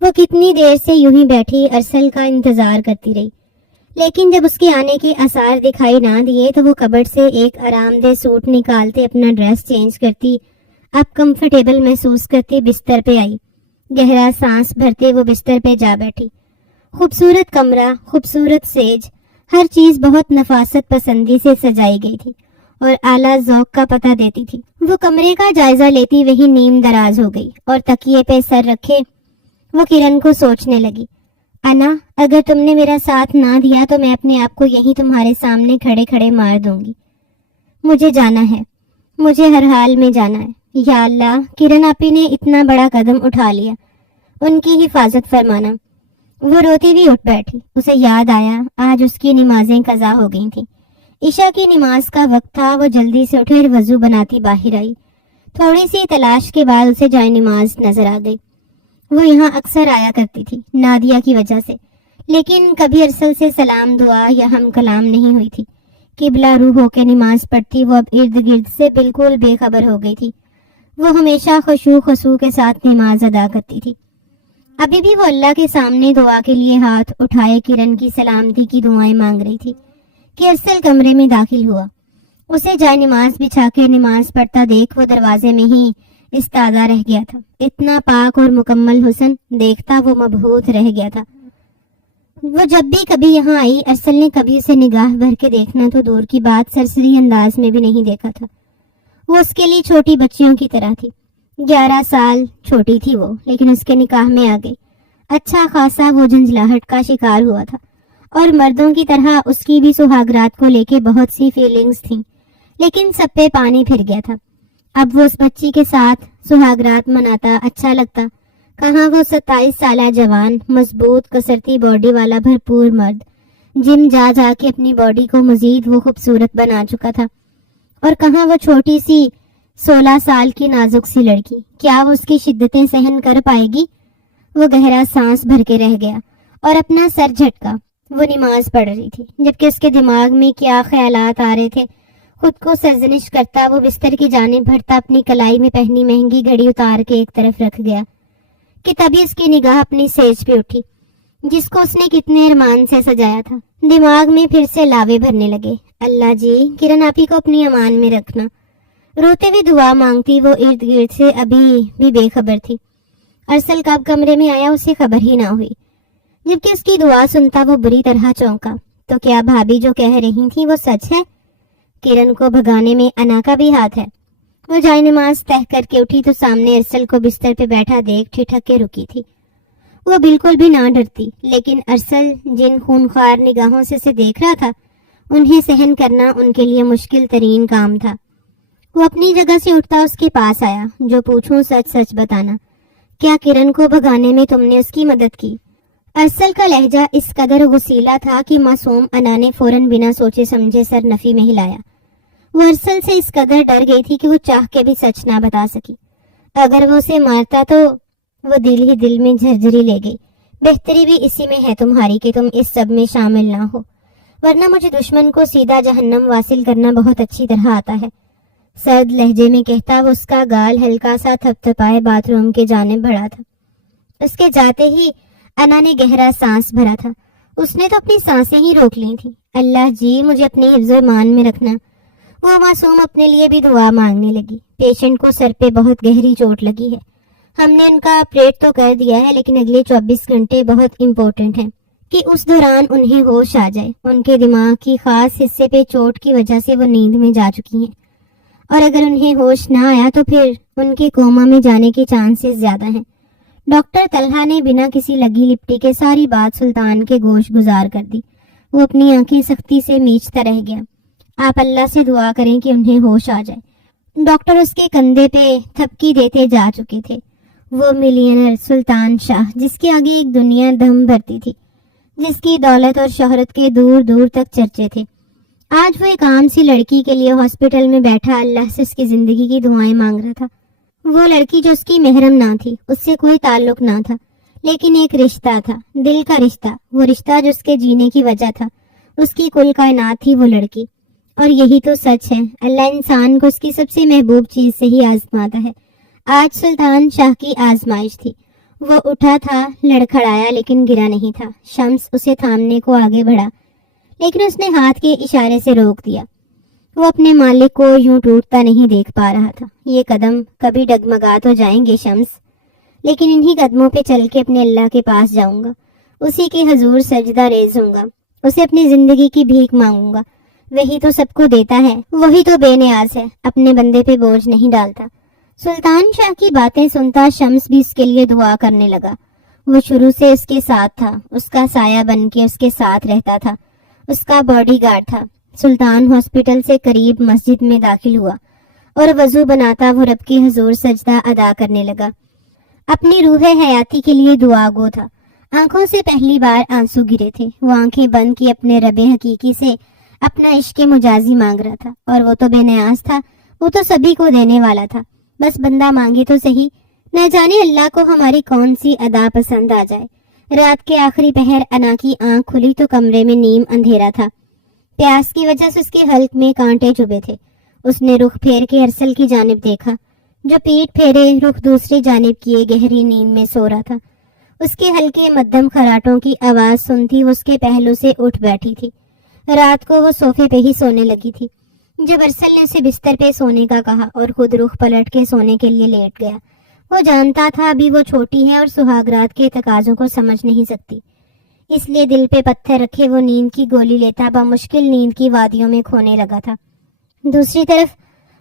وہ کتنی دیر سے یوں ہی بیٹھی ارسل کا انتظار کرتی رہی، لیکن جب اس کے آنے کے آثار دکھائی نہ دیے تو وہ کبٹ سے ایک آرام دہ سوٹ نکالتے اپنا ڈریس چینج کرتی، اب کمفرٹیبل محسوس کرتی بستر پہ آئی. گہرا سانس بھرتے وہ بستر پہ جا بیٹھی. خوبصورت کمرہ، خوبصورت سیج، ہر چیز بہت نفاست پسندی سے سجائی گئی تھی اور اعلیٰ ذوق کا پتہ دیتی تھی. وہ کمرے کا جائزہ لیتی وہی نیم دراز ہو گئی اور تکیے پہ سر رکھے وہ کرن کو سوچنے لگی. انا، اگر تم نے میرا ساتھ نہ دیا تو میں اپنے آپ کو یہیں تمہارے سامنے کھڑے کھڑے مار دوں گی. مجھے جانا ہے، مجھے ہر حال میں جانا ہے. یا اللہ، کرن آپی نے اتنا بڑا قدم اٹھا لیا، ان کی حفاظت فرمانا. وہ روتی بھی اٹھ بیٹھی. اسے یاد آیا آج اس کی نمازیں قضا ہو گئی تھیں. عشاء کی نماز کا وقت تھا. وہ جلدی سے اٹھے اور وضو بناتی باہر آئی. تھوڑی سی تلاش کے بعد اسے جائے نماز نظر آ گئی. وہ یہاں اکثر آیا کرتی تھی نادیہ کی وجہ سے، لیکن کبھی ارسل سے سلام دعا یا ہم کلام نہیں ہوئی تھی. قبلہ روح ہو کے نماز پڑھتی. وہ اب ارد گرد سے بالکل بے خبر ہو گئی تھی. وہ ہمیشہ خشوع خضوع کے ساتھ نماز ادا کرتی تھی. ابھی بھی وہ اللہ کے سامنے دعا کے لیے ہاتھ اٹھائے کرن کی سلامتی کی دعائیں مانگ رہی تھی کہ ارسل کمرے میں داخل ہوا. اسے جائے نماز بچھا کے نماز پڑھتا دیکھ وہ دروازے میں ہی استادہ رہ گیا تھا. اتنا پاک اور مکمل حسن دیکھتا وہ مبہوت رہ گیا تھا. وہ جب بھی کبھی یہاں آئی ارسل نے کبھی اسے نگاہ بھر کے دیکھنا تو دور کی بات سرسری انداز میں بھی نہیں دیکھا تھا. وہ اس کے لیے چھوٹی بچیوں کی طرح تھی. 11 سال چھوٹی تھی وہ، لیکن اس کے نکاح میں آ گئی. اچھا خاصا وہ جھنجھلاہٹ کا شکار ہوا تھا اور مردوں کی طرح اس کی بھی سہاگرات کو لے کے بہت سی فیلنگز تھیں، لیکن سب پہ پانی پھر گیا تھا. اب وہ اس بچی کے ساتھ سہاگرات مناتا اچھا لگتا. کہاں وہ 27 سالہ جوان، مضبوط کسرتی باڈی والا بھرپور مرد، جم جا جا کے اپنی باڈی کو مزید وہ خوبصورت بنا چکا تھا، اور کہاں وہ چھوٹی سی 16 سال کی نازک سی لڑکی. کیا وہ اس کی شدتیں سہن کر پائے گی؟ وہ گہرا سانس بھر کے رہ گیا اور اپنا سر جھٹکا. وہ نماز پڑھ رہی تھی جبکہ اس کے دماغ میں کیا خیالات آ رہے تھے. خود کو سرزنش کرتا وہ بستر کی جانب بڑھتا اپنی کلائی میں پہنی مہنگی گھڑی اتار کے ایک طرف رکھ گیا کہ تبھی اس کی نگاہ اپنی سیج پہ اٹھی جس کو اس نے کتنے ارمان سے سجایا تھا. دماغ میں پھر سے لاوے بھرنے لگے. اللہ جی، کرن آپی کو اپنی امان میں رکھنا. روتے ہوئے دعا مانگتی وہ ارد گرد سے ابھی بھی بے خبر تھی. ارسل کب کمرے میں آیا اسے خبر ہی نہ ہوئی. جبکہ اس کی دعا سنتا وہ بری طرح چونکا. تو کیا بھابھی جو کہہ رہی تھی وہ سچ ہے؟ کرن کو بھگانے میں انا کا بھی ہاتھ ہے. وہ جائے نماز طے کر کے اٹھی تو سامنے ارسل کو بستر پہ بیٹھا دیکھ ٹھٹک کے رکی تھی. وہ بالکل بھی نہ ڈرتی، لیکن ارسل جن خونخوار نگاہوں سے اسے دیکھ رہا تھا انہیں سہن کرنا ان کے لیے مشکل ترین کام تھا. وہ اپنی جگہ سے اٹھتا اس کے پاس آیا. جو پوچھوں سچ سچ بتانا، کیا کرن کو بھگانے میں تم نے اس کی مدد کی؟ ارسل کا لہجہ اس قدر غسیلا تھا کہ معصوم انا نے فوراً بنا سوچے سمجھے سر نفی میں ہلایا. وہ ارسل سے اس قدر ڈر گئی تھی کہ وہ چاہ کے بھی سچ نہ بتا سکی. اگر وہ اسے مارتا تو وہ دل ہی دل میں جھرجھری لے گئی. بہتری بھی اسی میں ہے تمہاری کہ تم اس سب میں شامل نہ ہو، ورنہ مجھے دشمن کو سیدھا جہنم واصل کرنا بہت اچھی طرح آتا ہے. سرد لہجے میں کہتا وہ اس کا گال ہلکا سا تھپ تھپائے باتھ روم کے جانب بڑھا تھا. اس کے جاتے ہی انا نے گہرا سانس بھرا تھا. اس نے تو اپنی سانسیں ہی روک لی تھی. اللہ جی، مجھے اپنے حفظ و ایمان میں رکھنا. وہ معصوم اپنے لیے بھی دعا مانگنے لگی. پیشنٹ کو سر پہ بہت گہری چوٹ لگی ہے. ہم نے ان کا آپریٹ تو کر دیا ہے، لیکن اگلے 24 گھنٹے بہت امپورٹنٹ ہیں کہ اس دوران انہیں ہوش آ جائے. ان کے دماغ کی خاص حصے پہ چوٹ کی وجہ سے وہ نیند میں جا چکی ہیں، اور اگر انہیں ہوش نہ آیا تو پھر ان کے کوما میں جانے کے چانسز زیادہ ہیں. ڈاکٹر طلحہ نے بنا کسی لگی لپٹی کے ساری بات سلطان کے گوش گزار کر دی۔ وہ اپنی آنکھیں سختی سے میچتا رہ گیا۔ آپ اللہ سے دعا کریں کہ انہیں ہوش آ جائے۔ ڈاکٹر اس کے کندھے پہ تھپکی دیتے جا چکے تھے۔ وہ ملینر سلطان شاہ، جس کے آگے ایک دنیا دم بھرتی تھی، جس کی دولت اور شہرت کے دور دور تک چرچے تھے، آج وہ ایک عام سی لڑکی کے لیے ہاسپٹل میں بیٹھا اللہ سے اس کی زندگی کی دعائیں مانگ رہا تھا۔ وہ لڑکی جو اس کی محرم نہ تھی، اس سے کوئی تعلق نہ تھا، لیکن ایک رشتہ تھا، دل کا رشتہ، وہ رشتہ جو اس کے جینے کی وجہ تھا، اس کی کل کائنات تھی وہ لڑکی۔ اور یہی تو سچ ہے، اللہ انسان کو اس کی سب سے محبوب چیز سے ہی آزماتا ہے۔ آج سلطان شاہ کی آزمائش تھی۔ وہ اٹھا تھا، لڑکھڑایا، لیکن گرا نہیں تھا۔ شمس اسے تھامنے کو آگے بڑھا، لیکن اس نے ہاتھ کے اشارے سے روک دیا۔ وہ اپنے مالک کو یوں ٹوٹتا نہیں دیکھ پا رہا تھا۔ یہ قدم کبھی ڈگمگا تو جائیں گے شمس، لیکن انہی قدموں پہ چل کے اپنے اللہ کے پاس جاؤں گا، اسی کے حضور سجدہ ریز ہوں گا، اسے اپنی زندگی کی بھیک مانگوں گا۔ وہی تو سب کو دیتا ہے، وہی تو بے نیاز ہے، اپنے بندے پہ بوجھ نہیں ڈالتا۔ سلطان شاہ کی باتیں سنتا شمس بھی اس کے لیے دعا کرنے لگا۔ وہ شروع سے اس کے ساتھ تھا، اس کا سایہ بن کے اس کے ساتھ رہتا تھا، اس کا باڈی گارڈ تھا۔ سلطان ہاسپٹل سے قریب مسجد میں داخل ہوا اور وضو بناتا وہ رب کے حضور سجدہ ادا کرنے لگا۔ اپنی روح حیاتی کے لیے دعا گو تھا۔ آنکھوں سے پہلی بار آنسو گرے تھے۔ وہ آنکھیں بند کی اپنے رب حقیقی سے اپنا عشق مجازی مانگ رہا تھا، اور وہ تو بے نیاز تھا، وہ تو سبھی کو دینے والا تھا، بس بندہ مانگے تو صحیح۔ نہ جانے اللہ کو ہماری کون سی ادا پسند آ جائے۔ رات کے آخری پہر انا کی آنکھ کھلی تو کمرے میں نیم اندھیرا تھا۔ پیاس کی وجہ سے اس کے حلق میں کانٹے چبھے تھے۔ اس نے رخ پھیر کے ارسل کی جانب دیکھا، جو پیٹ پھیرے رخ دوسری جانب کیے گہری نیند میں سو رہا تھا۔ اس کے ہلکے مدھم خراٹوں کی آواز سنتی وہ اس کے پہلو سے اٹھ بیٹھی تھی۔ رات کو وہ صوفے پہ ہی سونے لگی تھی۔ جب ارسل نے اسے بستر پہ سونے کا کہا اور خود رخ پلٹ کے سونے کے لیے لیٹ گیا، وہ جانتا تھا ابھی وہ چھوٹی ہے اور سہاگرات کے تقاضوں کو سمجھ نہیں سکتی، اس لیے دل پہ پتھر رکھے وہ نیند کی گولی لیتا بمشکل نیند کی وادیوں میں کھونے لگا تھا۔ دوسری طرف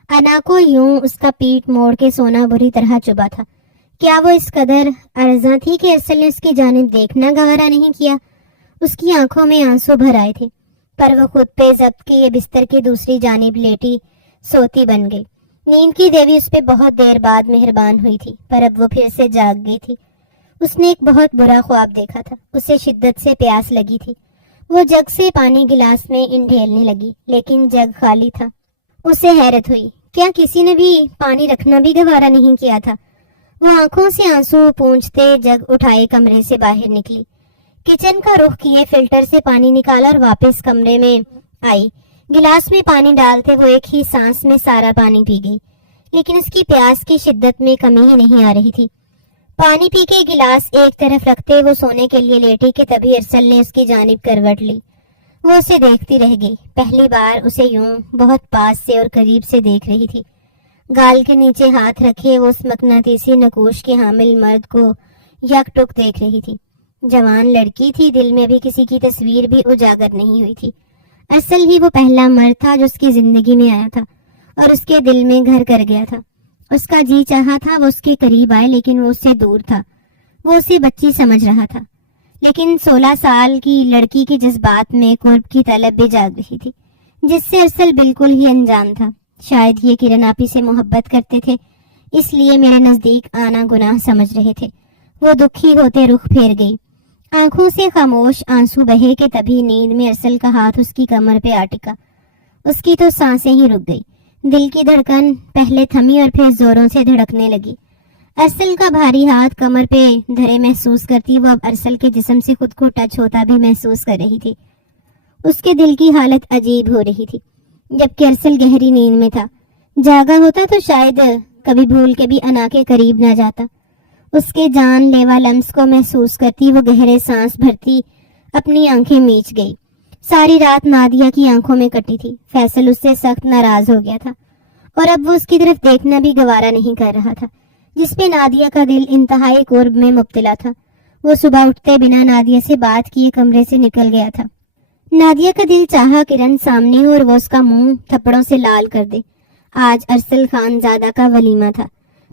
انا کو یوں اس کا پیٹ موڑ کے سونا بری طرح چبھا تھا۔ کیا وہ اس قدر ارزاں تھی کہ ارسل نے اس کی جانب دیکھنا گوارا نہیں کیا؟ اس کی آنکھوں میں آنسو بھر آئے تھے، پر وہ خود پہ ضبط کے یہ بستر کی دوسری جانب لیٹی سوتی بن گئی۔ نیند کی دیوی اس پہ بہت دیر بعد مہربان ہوئی تھی، پر اب وہ پھر سے جاگ گئی تھی۔ اس نے ایک بہت برا خواب دیکھا تھا۔ اسے شدت سے پیاس لگی تھی۔ وہ جگ سے پانی گلاس میں انڈھیلنے لگی، لیکن جگ خالی تھا۔ اسے حیرت ہوئی، کیا کسی نے بھی پانی رکھنا بھی گوارا نہیں کیا تھا؟ وہ آنکھوں سے آنسو پونچھتے جگ اٹھائے کمرے سے باہر نکلی، کچن کا رخ کیے فلٹر سے پانی نکالا اور واپس کمرے میں آئی۔ گلاس میں پانی ڈالتے وہ ایک ہی سانس میں سارا پانی پی گئی، لیکن اس کی پیاس کی شدت میں کمی ہی نہیں آ رہی تھی۔ پانی پی کے گلاس ایک طرف رکھتے وہ سونے کے لیے لیٹی کہ تبھی ارسل نے اس کی جانب کروٹ لی۔ وہ اسے دیکھتی رہ گئی، پہلی بار اسے یوں بہت پاس سے اور قریب سے دیکھ رہی تھی۔ گال کے نیچے ہاتھ رکھے وہ اس مقناطیسی نقوش کے حامل مرد کو یک ٹک دیکھ رہی تھی۔ جوان لڑکی تھی، دل میں ابھی کسی کی تصویر بھی اجاگر نہیں ہوئی تھی۔ ارسل ہی وہ پہلا مرد تھا جو اس کی زندگی میں آیا تھا اور اس کے دل میں گھر کر گیا تھا۔ اس کا جی چاہا تھا وہ اس کے قریب آئے، لیکن وہ اس سے دور تھا۔ وہ اسے بچی سمجھ رہا تھا، لیکن 16 سال کی لڑکی کے جذبات میں قرب کی طلب بھی جاگ رہی تھی، جس سے ارسل بالکل ہی انجان تھا۔ شاید یہ کرن آپی سے محبت کرتے تھے، اس لیے میرے نزدیک آنا گناہ سمجھ رہے تھے۔ وہ دکھی ہوتے رخ پھیر گئی، آنکھوں سے خاموش آنسو بہے کہ تبھی نیند میں ارسل کا ہاتھ اس کی کمر پہ آ ٹکا۔ اس کی تو سانسیں ہی رک گئی، دل کی دھڑکن پہلے تھمی اور پھر زوروں سے دھڑکنے لگی۔ ارسل کا بھاری ہاتھ کمر پہ دھرے محسوس کرتی وہ اب ارسل کے جسم سے خود کو ٹچ ہوتا بھی محسوس کر رہی تھی۔ اس کے دل کی حالت عجیب ہو رہی تھی، جبکہ ارسل گہری نیند میں تھا۔ جاگا ہوتا تو شاید کبھی بھول کے بھی انا کے قریب نہ جاتا۔ اس کے جان لیوا لمس کو محسوس کرتی وہ گہرے سانس بھرتی اپنی آنکھیں میچ گئی۔ ساری رات نادیہ کی آنکھوں میں کٹی تھی۔ فیصل اس سے سخت ناراض ہو گیا تھا اور اب وہ اس کی طرف دیکھنا بھی گوارا نہیں کر رہا تھا، جس پہ نادیہ کا دل انتہائی قرب میں مبتلا تھا۔ وہ صبح اٹھتے بنا نادیہ سے بات کیے کمرے سے نکل گیا تھا۔ نادیہ کا دل چاہا کرن سامنے ہو اور وہ اس کا منہ تھپڑوں سے لال کر دے۔ آج ارسل خان زادہ کا ولیمہ تھا۔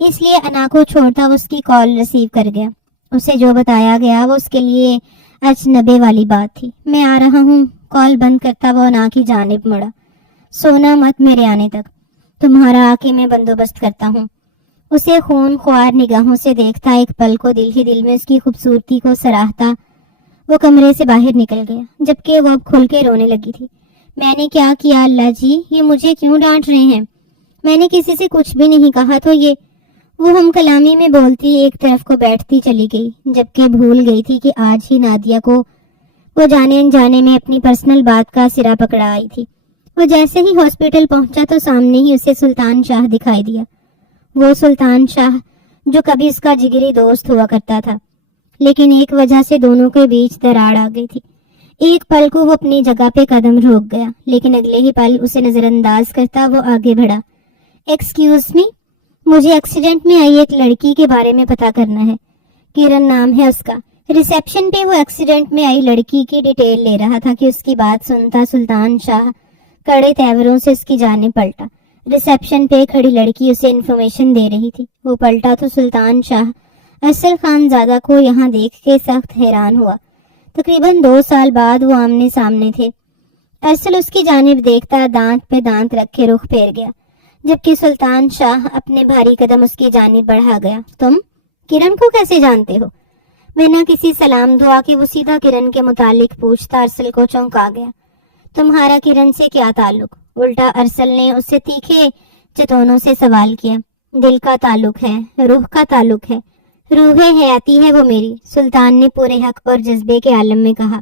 اس لیے انا کو چھوڑتا وہ اس کی کال ریسیو کر گیا۔ اسے جو بتایا گیا وہ اس کے لیے اجنبی والی بات تھی۔ میں آ رہا ہوں، کال بند کرتا وہ انا کی جانب مڑا۔ سونا مت میرے آنے تک، تمہارا آ کے میں بندوبست کرتا ہوں۔ اسے خون خوار نگاہوں سے دیکھتا ایک پل کو دل ہی دل میں اس کی خوبصورتی کو سراہتا وہ کمرے سے باہر نکل گیا، جبکہ وہ اب کھل کے رونے لگی تھی۔ میں نے کیا کیا اللہ جی، یہ مجھے کیوں ڈانٹ رہے ہیں؟ میں نے کسی سے کچھ بھی نہیں کہا تو یہ… وہ ہم کلامی میں بولتی ایک طرف کو بیٹھتی چلی گئی، جبکہ بھول گئی تھی کہ آج ہی نادیہ کو وہ جانے انجانے میں اپنی پرسنل بات کا سرا پکڑا آئی تھی۔ وہ جیسے ہی ہاسپٹل پہنچا تو سامنے ہی اسے سلطان شاہ دکھائی دیا، وہ سلطان شاہ جو کبھی اس کا جگری دوست ہوا کرتا تھا، لیکن ایک وجہ سے دونوں کے بیچ دراڑ آ گئی تھی۔ ایک پل کو وہ اپنی جگہ پہ قدم روک گیا، لیکن اگلے ہی پل اسے نظر انداز کرتا وہ آگے بڑھا۔ ایکسکیوز می، مجھے ایکسیڈنٹ میں آئی ایک لڑکی کے بارے میں پتا کرنا ہے۔ کرن نام ہے اس کا۔ ریسیپشن پہ وہ ایکسیڈنٹ میں آئی لڑکی کی ڈیٹیل لے رہا تھا کہ اس کی بات سنتا سلطان شاہ کڑے تیوروں سے اس کی جانب پلٹا۔ ریسیپشن پہ کھڑی لڑکی اسے انفارمیشن دے رہی تھی۔ وہ پلٹا تو سلطان شاہ ارسل خان زادہ کو یہاں دیکھ کے سخت حیران ہوا۔ تقریباً 2 سال بعد وہ آمنے سامنے تھے۔ ارسل اس کی جانب دیکھتا دانت پہ دانت رکھ کے رخ پھیر گیا، جبکہ سلطان شاہ اپنے بھاری قدم اس کی جانب بڑھا گیا۔ تم کرن کو کیسے جانتے ہو؟ بنا کسی سلام دعا کے وہ سیدھا کرن کے متعلق پوچھتا ارسل کو چونکا گیا۔ تمہارا کرن سے کیا تعلق؟ الٹا ارسل نے اس سے تیکھے چتونوں سے سوال کیا۔ دل کا تعلق ہے، روح کا تعلق ہے، روح حیاتی ہے وہ میری، سلطان نے پورے حق اور جذبے کے عالم میں کہا۔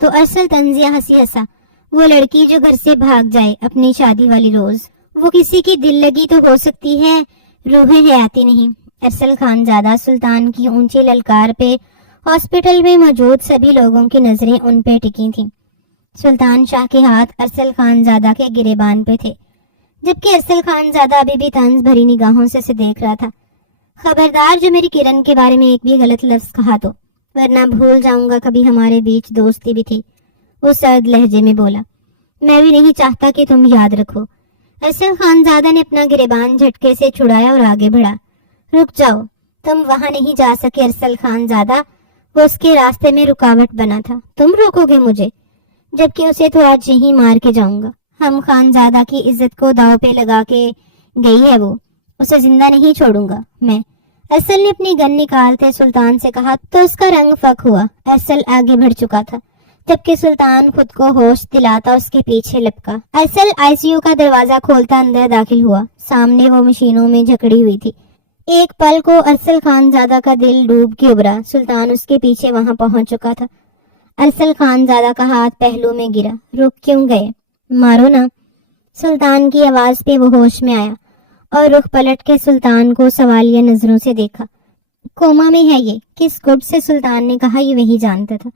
تو ارسل طنزیہ ہنسی ہنسا۔ وہ لڑکی جو گھر سے بھاگ جائے اپنی شادی والی روز، وہ کسی کی دل لگی تو ہو سکتی ہے، روح حیاتی نہیں۔ ارسل خان زادہ سلطان کی اونچی للکار پہ ہاسپٹل میں موجود سبھی لوگوں کی نظریں ان پہ ٹکی تھیں۔ سلطان شاہ کے ہاتھ ارسل خان زادہ کے گریبان پہ تھے، جبکہ ارسل خان زادہ ابھی بھی طنز بھری نگاہوں سے اسے دیکھ رہا تھا۔ خبردار جو میری کرن کے بارے میں ایک بھی غلط لفظ کہا تو، ورنہ بھول جاؤں گا کبھی ہمارے بیچ دوستی بھی تھی، وہ سرد لہجے میں بولا۔ میں بھی نہیں چاہتا کہ تم یاد رکھو۔ ارسل خان زادہ نے اپنا گریبان جھٹکے سے چھڑایا اور آگے بڑھا۔ رک جاؤ، تم وہاں نہیں جا سکے ارسل خان زادہ، وہ اس کے راستے میں رکاوٹ بنا تھا، تم روکو گے مجھے؟ جبکہ اسے تو آج یہیں مار کے جاؤں گا۔ ہم خان زادہ کی عزت کو داؤ پہ لگا کے گئی ہے وہ، اسے زندہ نہیں چھوڑوں گا میں۔ ارسل نے اپنی گن نکالتے سلطان سے کہا تو اس کا رنگ فک ہوا۔ ارسل آگے بڑھ چکا تھا، جبکہ سلطان خود کو ہوش دلاتا اس کے پیچھے لپکا۔ ارسل آئی سی یو کا دروازہ کھولتا اندر داخل ہوا۔ سامنے وہ مشینوں میں جکڑی ہوئی تھی۔ ایک پل کو ارسل خان زادہ کا دل ڈوب کے ابھرا، سلطان اس کے پیچھے وہاں پہنچ چکا تھا۔ ارسل خان زادہ کا ہاتھ پہلو میں گرا۔ رک کیوں گئے؟ مارو نا، سلطان کی آواز پہ وہ ہوش میں آیا اور رخ پلٹ کے سلطان کو سوالیہ نظروں سے دیکھا۔ کوما میں ہے یہ، کس گٹ سے؟ سلطان نے کہا، یہ وہی جانتا تھا۔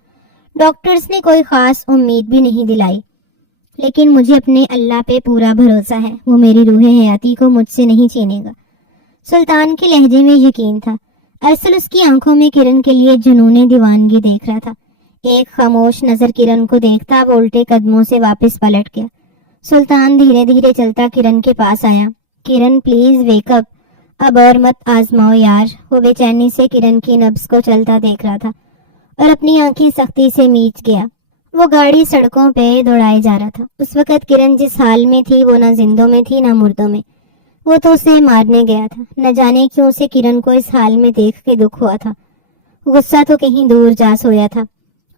ڈاکٹرز نے کوئی خاص امید بھی نہیں دلائی، لیکن مجھے اپنے اللہ پہ پورا بھروسہ ہے، وہ میری روح حیاتی کو مجھ سے نہیں چھینے گا۔ سلطان کے لہجے میں یقین تھا۔ ارسل اس کی آنکھوں میں کرن کے لیے جنون دیوانگی دیکھ رہا تھا۔ ایک خاموش نظر کرن کو دیکھتا وہ الٹے قدموں سے واپس پلٹ گیا۔ سلطان دھیرے دھیرے چلتا کرن کے پاس آیا۔ کرن پلیز ویک اپ، اب اور مت آزماؤ یار۔ وہ بے چینی سے کرن کی نبض کو چلتا دیکھ رہا تھا اور اپنی آنکھیں سختی سے میچ گیا۔ وہ گاڑی سڑکوں پہ دوڑائے جا رہا تھا۔ اس وقت کرن جس حال میں تھی وہ نہ زندوں میں تھی نہ مردوں میں، وہ تو اسے مارنے گیا تھا۔ نہ جانے کیوں سے کرن کو اس حال میں دیکھ کے دکھ ہوا تھا۔ غصہ تو کہیں دور جا سویا تھا۔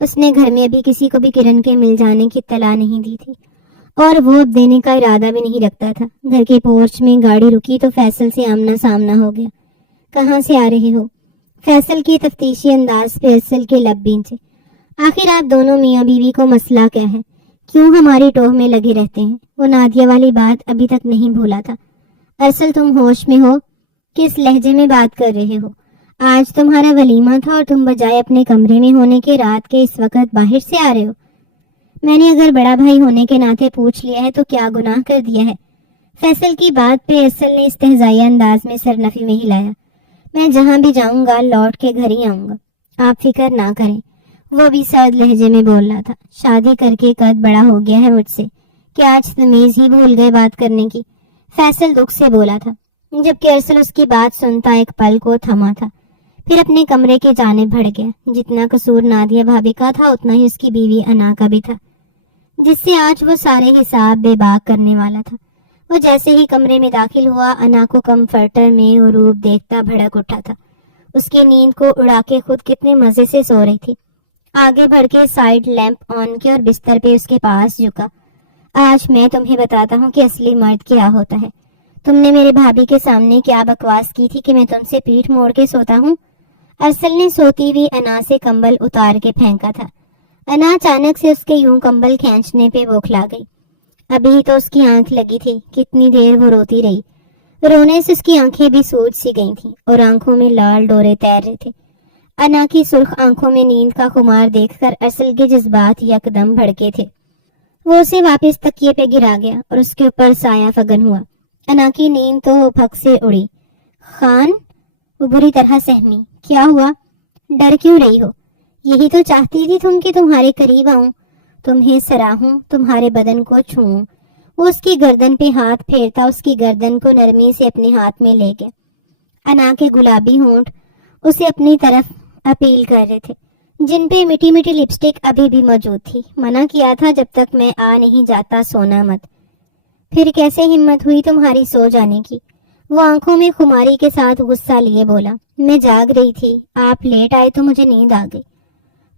اس نے گھر میں ابھی کسی کو بھی کرن کے مل جانے کی اطلاع نہیں دی تھی، اور وہ اب دینے کا ارادہ بھی نہیں رکھتا تھا۔ گھر کے پورچ میں گاڑی رکی تو فیصل سے آمنا سامنا ہو گیا۔ کہاں سے آ رہے ہو؟ فیصل کی تفتیشی انداز پہ ارسل کے لب بھینچے۔ آخر آپ دونوں میاں بیوی کو مسئلہ کیا ہے؟ کیوں ہماری ٹوہ میں لگے رہتے ہیں؟ وہ نادیہ والی بات ابھی تک نہیں بھولا تھا۔ ارسل تم ہوش میں ہو؟ کس لہجے میں بات کر رہے ہو؟ آج تمہارا ولیمہ تھا اور تم بجائے اپنے کمرے میں ہونے کے رات کے اس وقت باہر سے آ رہے ہو۔ میں نے اگر بڑا بھائی ہونے کے ناطے پوچھ لیا ہے تو کیا گناہ کر دیا ہے؟ فیصل کی بات پہ ارسل نے استہزائیہ انداز میں سر نفی میں ہلایا۔ میں جہاں بھی جاؤں گا لوٹ کے گھر ہی آؤں گا، آپ فکر نہ کریں۔ وہ بھی سرد لہجے میں بول رہا تھا۔ شادی کر کے قد بڑا ہو گیا ہے مجھ سے کہ آج تمیز ہی بھول گئے بات کرنے کی، فیصل دکھ سے بولا تھا۔ جبکہ ارسل اس کی بات سنتا ایک پل کو تھما تھا، پھر اپنے کمرے کی جانب بڑھ گیا۔ جتنا قصور نادیہ بھابی کا تھا اتنا ہی اس کی بیوی انا کا بھی تھا، جس سے آج وہ سارے حساب بے باک کرنے والا تھا۔ وہ جیسے ہی کمرے میں داخل ہوا، انا کو کمفرٹر میں غروب دیکھتا بھڑک اٹھا تھا۔ اس کی نیند کو اڑا کے خود کتنے مزے سے سو رہی تھی۔ آگے بڑھ کے سائیڈ لیمپ آن کیا اور بستر پہ اس کے پاس جھکا۔ آج میں تمہیں بتاتا ہوں کہ اصلی مرد کیا ہوتا ہے۔ تم نے میرے بھابھی کے سامنے کیا بکواس کی تھی کہ میں تم سے پیٹھ موڑ کے سوتا ہوں؟ ارسل نے سوتی ہوئی انا سے کمبل اتار کے پھینکا تھا۔ انا اچانک سے اس کے یوں کمبل کھینچنے پہ بوکھلا گئی۔ ابھی تو اس کی آنکھ لگی تھی، کتنی دیر وہ روتی رہی۔ رونے سے اس کی آنکھیں بھی سوج سی گئی تھیں اور آنکھوں میں لال ڈورے تیر رہے تھے۔ انا کی سرخ آنکھوں میں نیند کا خمار دیکھ کر ارسل کے جذبات یکدم بھڑکے تھے۔ وہ اسے واپس تکیے پہ گرا گیا اور اس کے اوپر سایہ فگن ہوا۔ انا کی نیند تو پھک سے اڑی۔ خان، وہ بری طرح سہمی۔ کیا ہوا؟ ڈر کیوں رہی ہو؟ یہی تو چاہتی تھی تم کہ تمہارے قریب آؤں، تمہیں سراہوں، تمہارے بدن کو چھوؤں۔ وہ اس کی گردن پہ ہاتھ پھیرتا اس کی گردن کو نرمی سے اپنے ہاتھ میں لے گیا۔ انا کے گلابی ہونٹ اسے اپنی طرف اپیل کر رہے تھے، جن پہ میٹھی میٹھی لپسٹک ابھی بھی موجود تھی۔ منع کیا تھا جب تک میں آ نہیں جاتا سونا مت۔ پھر کیسے ہمت ہوئی تمہاری سو جانے کی؟ وہ آنکھوں میں خماری کے ساتھ غصہ لیے بولا۔ میں جاگ رہی تھی، آپ لیٹ آئے تو مجھے نیند آ گئی،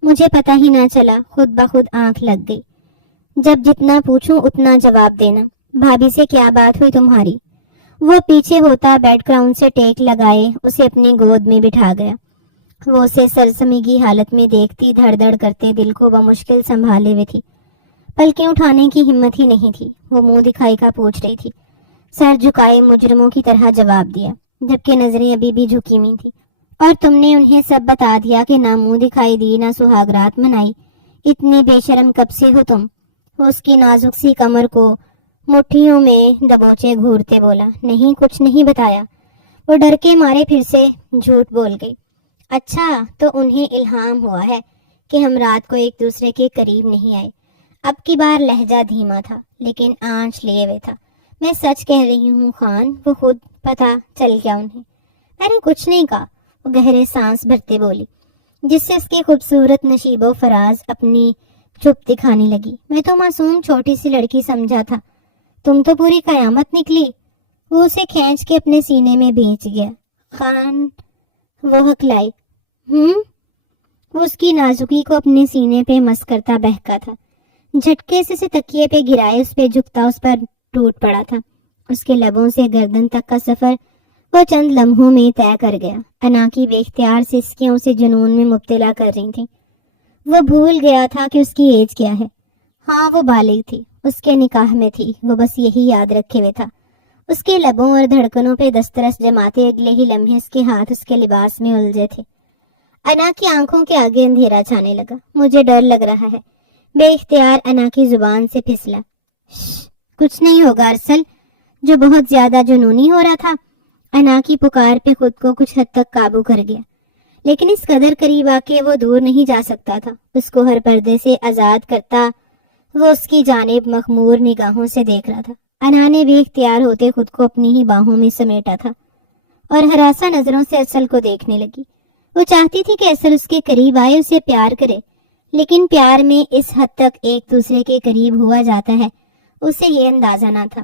مجھے پتہ ہی نہ چلا، خود بخود آنکھ لگ گئی۔ جب جتنا پوچھوں اتنا جواب دینا۔ بھابھی سے کیا بات ہوئی تمہاری؟ وہ پیچھے ہوتا بیڈ گراؤنڈ سے ٹیک لگائے اسے اپنی گود میں بٹھا گیا۔ وہ اسے سرسمیگی حالت میں دیکھتی دھڑ دھڑ کرتے دل کو بمشکل سنبھالے ہوئے تھی۔ پلکیں اٹھانے کی ہمت ہی نہیں تھی۔ وہ منہ دکھائی کا پوچھ رہی تھی۔ سر جھکائے مجرموں کی طرح جواب دیا، جبکہ نظریں ابھی بھی جھکی ہوئی تھی۔ اور تم نے انہیں سب بتا دیا کہ نہ منہ دکھائی دی نہ سہاگرات منائی؟ اتنے بے شرم کب سے ہو تم؟ وہ اس کی نازک سی کمر کو مٹھیوں میں دبوچے گھورتے بولا۔ نہیں، کچھ نہیں بتایا۔ وہ ڈر کے مارے پھر سے جھوٹ بول گئی۔ اچھا، تو انہیں الہام ہوا ہے کہ ہم رات کو ایک دوسرے کے قریب نہیں آئے۔ اب کی بار لہجہ دھیما تھا لیکن آنچ لیے ہوئے تھا۔ میں سچ کہہ رہی ہوں خان، وہ خود پتہ چل گیا انہیں۔ میں نے کچھ نہیں کہا، وہ گہرے سانس بھرتے بولی، جس سے اس کی خوبصورت نشیب و فراز اپنی چپ دکھانے لگی۔ میں تو معصوم چھوٹی سی لڑکی سمجھا تھا، تم تو پوری قیامت نکلی۔ وہ اسے کھینچ کے اپنے سینے میں بھینچ گیا۔ خان، وہ ہکلائی۔ وہ اس کی نازکی کو اپنے سینے پہ مس کرتا بہکا تھا۔ جھٹکے سے تکیے پہ گرائے اس پہ جھکتا اس پر ٹوٹ پڑا تھا۔ اس کے لبوں سے گردن تک کا سفر وہ چند لمحوں میں طے کر گیا۔ انا کی بے اختیار سسکیاں اسے جنون میں مبتلا کر رہی تھیں۔ وہ بھول گیا تھا کہ اس کی ایج کیا ہے۔ ہاں، وہ بالغ تھی، اس کے نکاح میں تھی، وہ بس یہی یاد رکھے ہوئے تھا۔ اس کے لبوں اور دھڑکنوں پہ دسترس جماتے اگلے ہی لمحے اس کے ہاتھ اس کے لباس میں الجھے تھے۔ انا کی آنکھوں کے آگے اندھیرا چھانے لگا۔ مجھے ڈر لگ رہا ہے، بے اختیار انا کی زبان سے پھسلا۔ کچھ نہیں ہوگا ارسل، جو بہت زیادہ جنونی ہو رہا تھا۔ انا کی پکار پہ خود کو کچھ حد تک قابو کر گیا، لیکن اس قدر قریب آ کے وہ دور نہیں جا سکتا تھا۔ اس کو ہر پردے سے آزاد کرتا وہ اس کی جانب مخمور نگاہوں سے دیکھ رہا تھا۔ انا نے بے اختیار ہوتے خود کو اپنی ہی باہوں میں سمیٹا تھا اور ہراساں نظروں سے ارسل کو دیکھنے لگی۔ وہ چاہتی تھی کہ ارسل اس کے قریب آئے، اسے پیار کرے، لیکن پیار میں اس حد تک ایک دوسرے کے قریب ہوا جاتا ہے اسے یہ اندازہ نہ تھا۔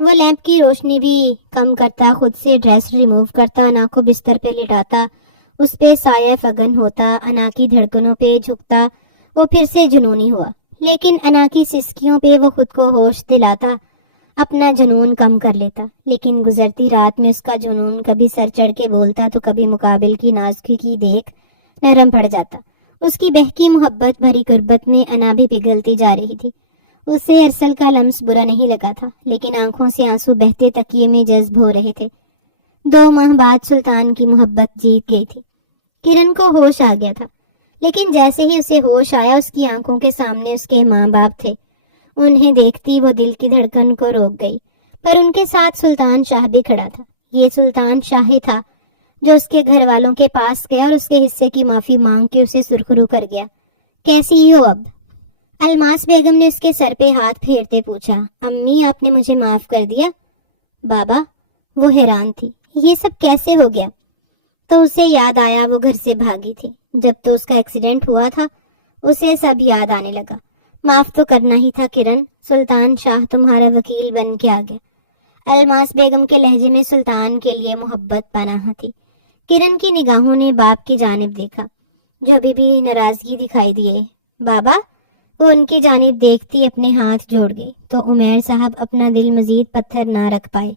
وہ لیمپ کی روشنی بھی کم کرتا، خود سے ڈریس ریموو کرتا، انا کو بستر پہ لٹاتا، اس پہ سایہ فگن ہوتا، انا کی دھڑکنوں پہ جھکتا۔ وہ پھر سے جنونی ہوا، لیکن انا کی سسکیوں پہ وہ خود کو ہوش دلاتا، اپنا جنون کم کر لیتا۔ لیکن گزرتی رات میں اس کا جنون کبھی سر چڑھ کے بولتا تو کبھی مقابل کی نازکی کی دیکھ نرم پڑ جاتا۔ اس کی بہکی محبت بھری قربت میں انا بھی پگھلتی جا رہی تھی۔ اسے ارسل کا لمس برا نہیں لگا تھا، لیکن آنکھوں سے آنسو بہتے تکیے میں جذب ہو رہے تھے۔ 2 ماہ بعد سلطان کی محبت جیت گئی تھی۔ کرن کو ہوش آ گیا تھا، لیکن جیسے ہی اسے ہوش آیا اس کی آنکھوں کے سامنے اس کے ماں باپ تھے۔ انہیں دیکھتی وہ دل کی دھڑکن کو روک گئی، پر ان کے ساتھ سلطان شاہ بھی کھڑا تھا۔ یہ سلطان شاہ ہی تھا جو اس کے گھر والوں کے پاس گیا اور اس کے حصے کی معافی مانگ کے اسے سرخرو کر گیا۔ کیسی ہو اب؟ الماس بیگم نے اس کے سر پہ ہاتھ پھیرتے پوچھا۔ امی، آپ نے مجھے معاف کر دیا؟ بابا، وہ حیران تھی، یہ سب کیسے ہو گیا؟ تو اسے یاد آیا وہ گھر سے بھاگی تھی جب تو اس کا ایکسیڈنٹ ہوا تھا۔ اسے سب یاد آنے لگا۔ معاف تو کرنا ہی تھا کرن، سلطان شاہ تمہارا وکیل بن کے آ گیا۔ الماس بیگم کے لہجے میں سلطان کے لیے محبت پناہ تھی۔ کرن کی نگاہوں نے باپ کی جانب دیکھا جو ابھی بھی ناراضگی دکھائی دیے۔ بابا، وہ ان کی جانب دیکھتی اپنے ہاتھ جوڑ گئی تو عمیر صاحب اپنا دل مزید پتھر نہ رکھ پائے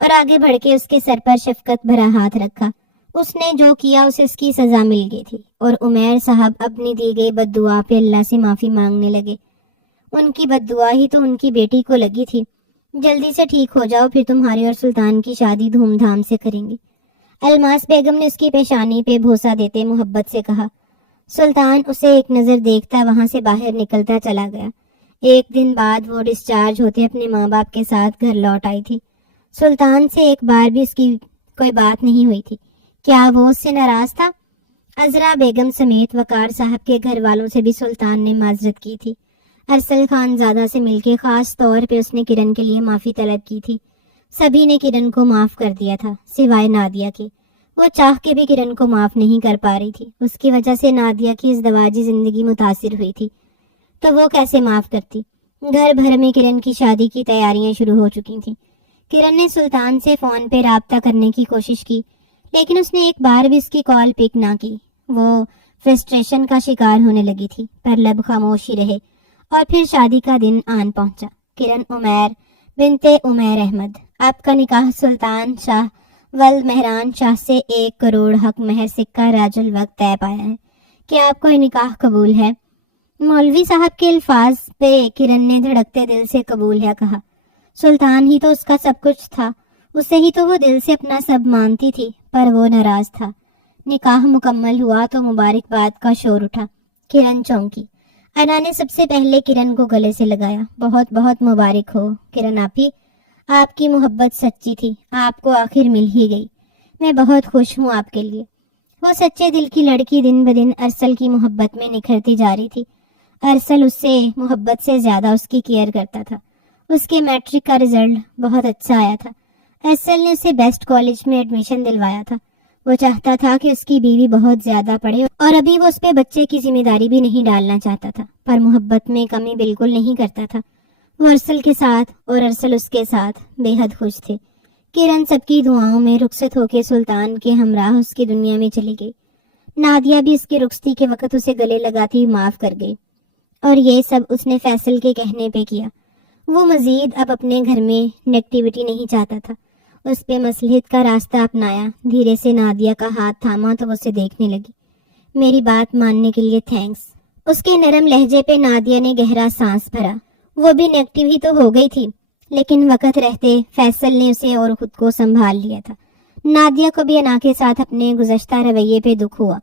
اور آگے بڑھ کے اس کے سر پر شفقت بھرا ہاتھ رکھا۔ اس نے جو کیا اسے اس کی سزا مل گئی تھی اور عمیر صاحب اپنی دی گئی بد دعا پہ اللہ سے معافی مانگنے لگے۔ ان کی بد دعا ہی تو ان کی بیٹی کو لگی تھی۔ جلدی سے ٹھیک ہو جاؤ، پھر تمہاری اور سلطان کی شادی دھوم دھام سے کریں گے۔ الماس بیگم نے اس کی پیشانی پہ بوسہ دیتے محبت سے کہا۔ سلطان اسے ایک نظر دیکھتا وہاں سے باہر نکلتا چلا گیا۔ ایک دن بعد وہ ڈسچارج ہوتے اپنے ماں باپ کے ساتھ گھر لوٹ آئی تھی۔ سلطان سے ایک بار بھی اس کی کوئی بات نہیں ہوئی تھی۔ کیا وہ اس سے ناراض تھا؟ عذرا بیگم سمیت وقار صاحب کے گھر والوں سے بھی سلطان نے معذرت کی تھی۔ ارسل خان زادہ سے مل کے خاص طور پہ اس نے کرن کے لیے معافی طلب کی تھی۔ سبھی نے کرن کو معاف کر دیا تھا سوائے نادیہ کے۔ وہ چاہ کے بھی کرن کو معاف نہیں کر پا رہی تھی۔ اس کی وجہ سے نادیہ کی ازدواجی زندگی متاثر ہوئی تھی، تو وہ کیسے معاف کرتی؟ گھر بھر میں کرن کی شادی کی تیاریاں شروع ہو چکی تھیں۔ کرن نے سلطان سے فون پہ رابطہ کرنے کی کوشش کی لیکن اس نے ایک بار بھی اس کی کال پک نہ کی۔ وہ فرسٹریشن کا شکار ہونے لگی تھی، پر لب خاموش ہی رہے۔ اور پھر شادی کا دن آن پہنچا۔ کرن عمیر بنتے عمیر احمد، آپ کا نکاح سلطان شاہ ولد مہران شاہ سے 1 کروڑ حق مہر سکہ راج الوقت طے پایا ہے۔ کیا آپ کو یہ نکاح قبول ہے؟ مولوی صاحب کے الفاظ پہ کرن نے دھڑکتے دل سے قبول ہے کہا۔ سلطان ہی تو اس کا سب کچھ تھا، اسے ہی تو وہ دل سے اپنا سب مانتی تھی، پر وہ ناراض تھا۔ نکاح مکمل ہوا تو مبارکباد کا شور اٹھا۔ کرن چونکی۔ انا نے سب سے پہلے کرن کو گلے سے لگایا۔ بہت بہت مبارک ہو کرن آپی، آپ کی محبت سچی تھی، آپ کو آخر مل ہی گئی۔ میں بہت خوش ہوں آپ کے لیے۔ وہ سچے دل کی لڑکی دن بدن ارسل کی محبت میں نکھرتی جا رہی تھی۔ ارسل اس سے محبت سے زیادہ اس کی کیئر کرتا تھا۔ اس کے میٹرک کا رزلٹ بہت اچھا آیا تھا۔ ارسل نے اسے بیسٹ کالج میں ایڈمیشن دلوایا تھا۔ وہ چاہتا تھا کہ اس کی بیوی بہت زیادہ پڑھے اور ابھی وہ اس پہ بچے کی ذمہ داری بھی نہیں ڈالنا چاہتا تھا، پر محبت میں کمی بالکل نہیں کرتا تھا۔ وہ ارسل کے ساتھ اور ارسل اس کے ساتھ بے حد خوش تھے۔ کرن سب کی دعاؤں میں رخصت ہو کے سلطان کے ہمراہ اس کی دنیا میں چلی گئی۔ نادیہ بھی اس کی رخصتی کے وقت اسے گلے لگاتی معاف کر گئی، اور یہ سب اس نے فیصل کے کہنے پہ کیا۔ وہ مزید اب اپنے گھر میں نیگیٹیوٹی نہیں چاہتا تھا۔ اس پہ مصلحت کا راستہ اپنایا۔ دھیرے سے نادیہ کا ہاتھ تھاما تو وہ اسے دیکھنے لگی۔ میری بات ماننے کے لیے تھینکس۔ اس کے نرم لہجے پہ نادیہ نے گہرا سانس بھرا۔ وہ بھی نیگیٹو ہی تو ہو گئی تھی، لیکن وقت رہتے فیصل نے اسے اور خود کو سنبھال لیا تھا۔ نادیہ کو بھی انا کے ساتھ اپنے گزشتہ رویے پہ دکھ ہوا۔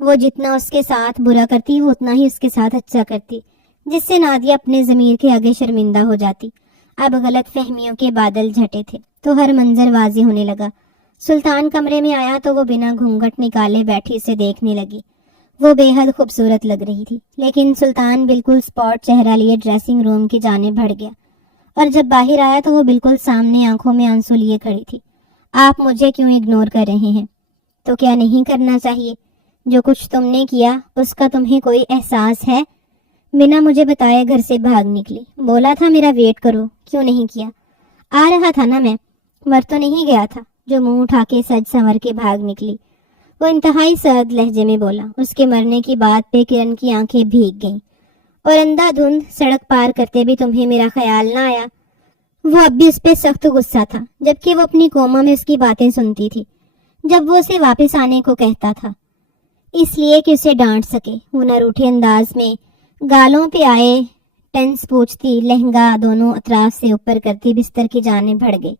وہ جتنا اس کے ساتھ برا کرتی وہ اتنا ہی اس کے ساتھ اچھا کرتی، جس سے نادیہ اپنے ضمیر کے آگے شرمندہ ہو جاتی۔ اب غلط فہمیوں کے بادل جھٹے تھے تو ہر منظر واضح ہونے لگا۔ سلطان کمرے میں آیا تو وہ بنا گھونگھٹ نکالے بیٹھی اسے دیکھنے لگی۔ وہ بے حد خوبصورت لگ رہی تھی، لیکن سلطان بالکل سپاٹ چہرہ لیے ڈریسنگ روم کی جانب بڑھ گیا، اور جب باہر آیا تو وہ بالکل سامنے آنکھوں میں آنسو لیے کھڑی تھی۔ آپ مجھے کیوں اگنور کر رہے ہیں؟ تو کیا نہیں کرنا چاہیے؟ جو کچھ تم نے کیا اس کا تمہیں کوئی احساس ہے؟ بنا مجھے بتائے گھر سے بھاگ نکلی، بولا تھا میرا ویٹ کرو، کیوں نہیں کیا؟ آ رہا تھا نا میں، مر تو نہیں گیا تھا جو منہ اٹھا کے سج سنور کے بھاگ نکلی۔ وہ انتہائی سرد لہجے میں بولا۔ اس کے مرنے کی بات پہ کرن کی آنکھیں بھیگ گئیں۔ اور اندھا دھند سڑک پار کرتے بھی تمہیں میرا خیال نہ آیا؟ وہ اب بھی اس پہ سخت غصہ تھا، جبکہ وہ اپنی کوما میں اس کی باتیں سنتی تھی جب وہ اسے واپس آنے کو کہتا تھا، اس لیے کہ اسے ڈانٹ سکے۔ وہ نہ روٹھے انداز میں گالوں پہ آئے ٹینس پوچھتی، لہنگا دونوں اطراف سے اوپر کرتی بستر کی جانب بڑھ گئی۔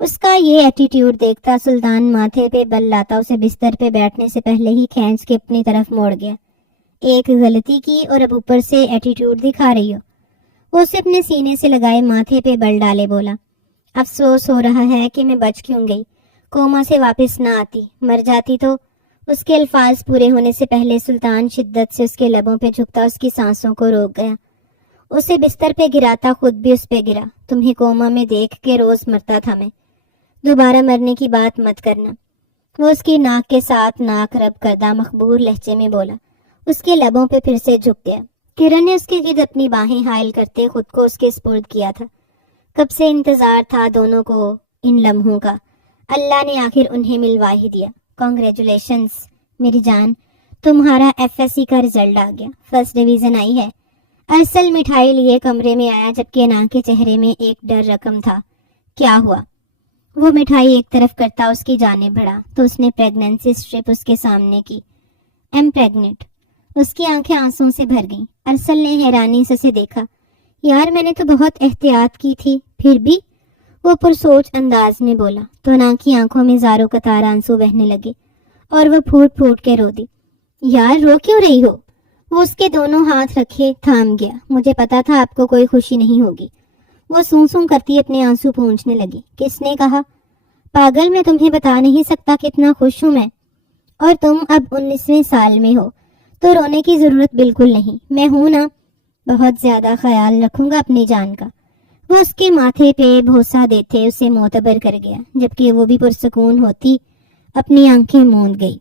اس کا یہ ایٹیٹیوڈ دیکھتا سلطان ماتھے پہ بل لاتا اسے بستر پہ بیٹھنے سے پہلے ہی کھینچ کے اپنی طرف موڑ گیا۔ ایک غلطی کی اور اب اوپر سے ایٹیٹیوڈ دکھا رہی ہو؟ وہ اسے اپنے سینے سے لگائے ماتھے پہ بل ڈالے بولا، افسوس ہو رہا ہے کہ میں بچ کیوں گئی، کوما سے واپس نہ آتی، مر جاتی تو۔ اس کے الفاظ پورے ہونے سے پہلے سلطان شدت سے اس کے لبوں پہ جھکتا اس کی سانسوں کو روک گیا۔ اسے بستر پہ گراتا خود بھی اس پہ گرا۔ تمہیں کوما میں دیکھ کے روز مرتا تھا میں۔ دوبارہ مرنے کی بات مت کرنا۔ وہ اس کی ناک کے ساتھ ناک رب کردہ مخبور لہجے میں بولا۔ اس کے لبوں پہ پھر سے جھک گیا۔ کرن نے اس کے گرد اپنی باہیں حائل کرتے خود کو اس کے سپرد کیا تھا۔ کب سے انتظار تھا دونوں کو ان لمحوں کا، اللہ نے آخر انہیں ملوا ہی دیا۔ کانگریچولیشنز میری جان، تمہارا FSC کا رزلٹ آ گیا، فرسٹ ڈویژن آئی ہے۔ ارسل مٹھائی لیے کمرے میں آیا جبکہ انا کے چہرے میں ایک ڈر رقم تھا۔ کیا ہوا؟ وہ مٹھائی ایک طرف کرتا اس کی جانب بڑھا تو اس نے پریگننسی سٹرپ اس کے سامنے کی۔ M pregnant. اس کی آنکھیں آنسوں سے بھر گئیں۔ ارسل نے حیرانی سے اسے دیکھا۔ یار میں نے تو بہت احتیاط کی تھی، پھر بھی؟ وہ پرسوچ انداز میں بولا تو انا کی آنکھوں میں زاروں قطار آنسو بہنے لگے اور وہ پھوٹ پھوٹ کے رو دی۔ یار رو کیوں رہی ہو؟ وہ اس کے دونوں ہاتھ رکھے تھام گیا۔ مجھے پتا تھا آپ کو کوئی خوشی نہیں ہوگی۔ وہ سوں سوں کرتی اپنے آنسو پونچھنے لگی۔ کس نے کہا؟ پاگل، میں تمہیں بتا نہیں سکتا کتنا خوش ہوں میں، اور تم اب 19ویں سال میں ہو تو رونے کی ضرورت بالکل نہیں، میں ہوں نا، بہت زیادہ خیال رکھوں گا اپنی جان کا۔ وہ اس کے ماتھے پہ بھوسا دیتے اسے معتبر کر گیا، جبکہ وہ بھی پرسکون ہوتی اپنی آنکھیں موند گئی۔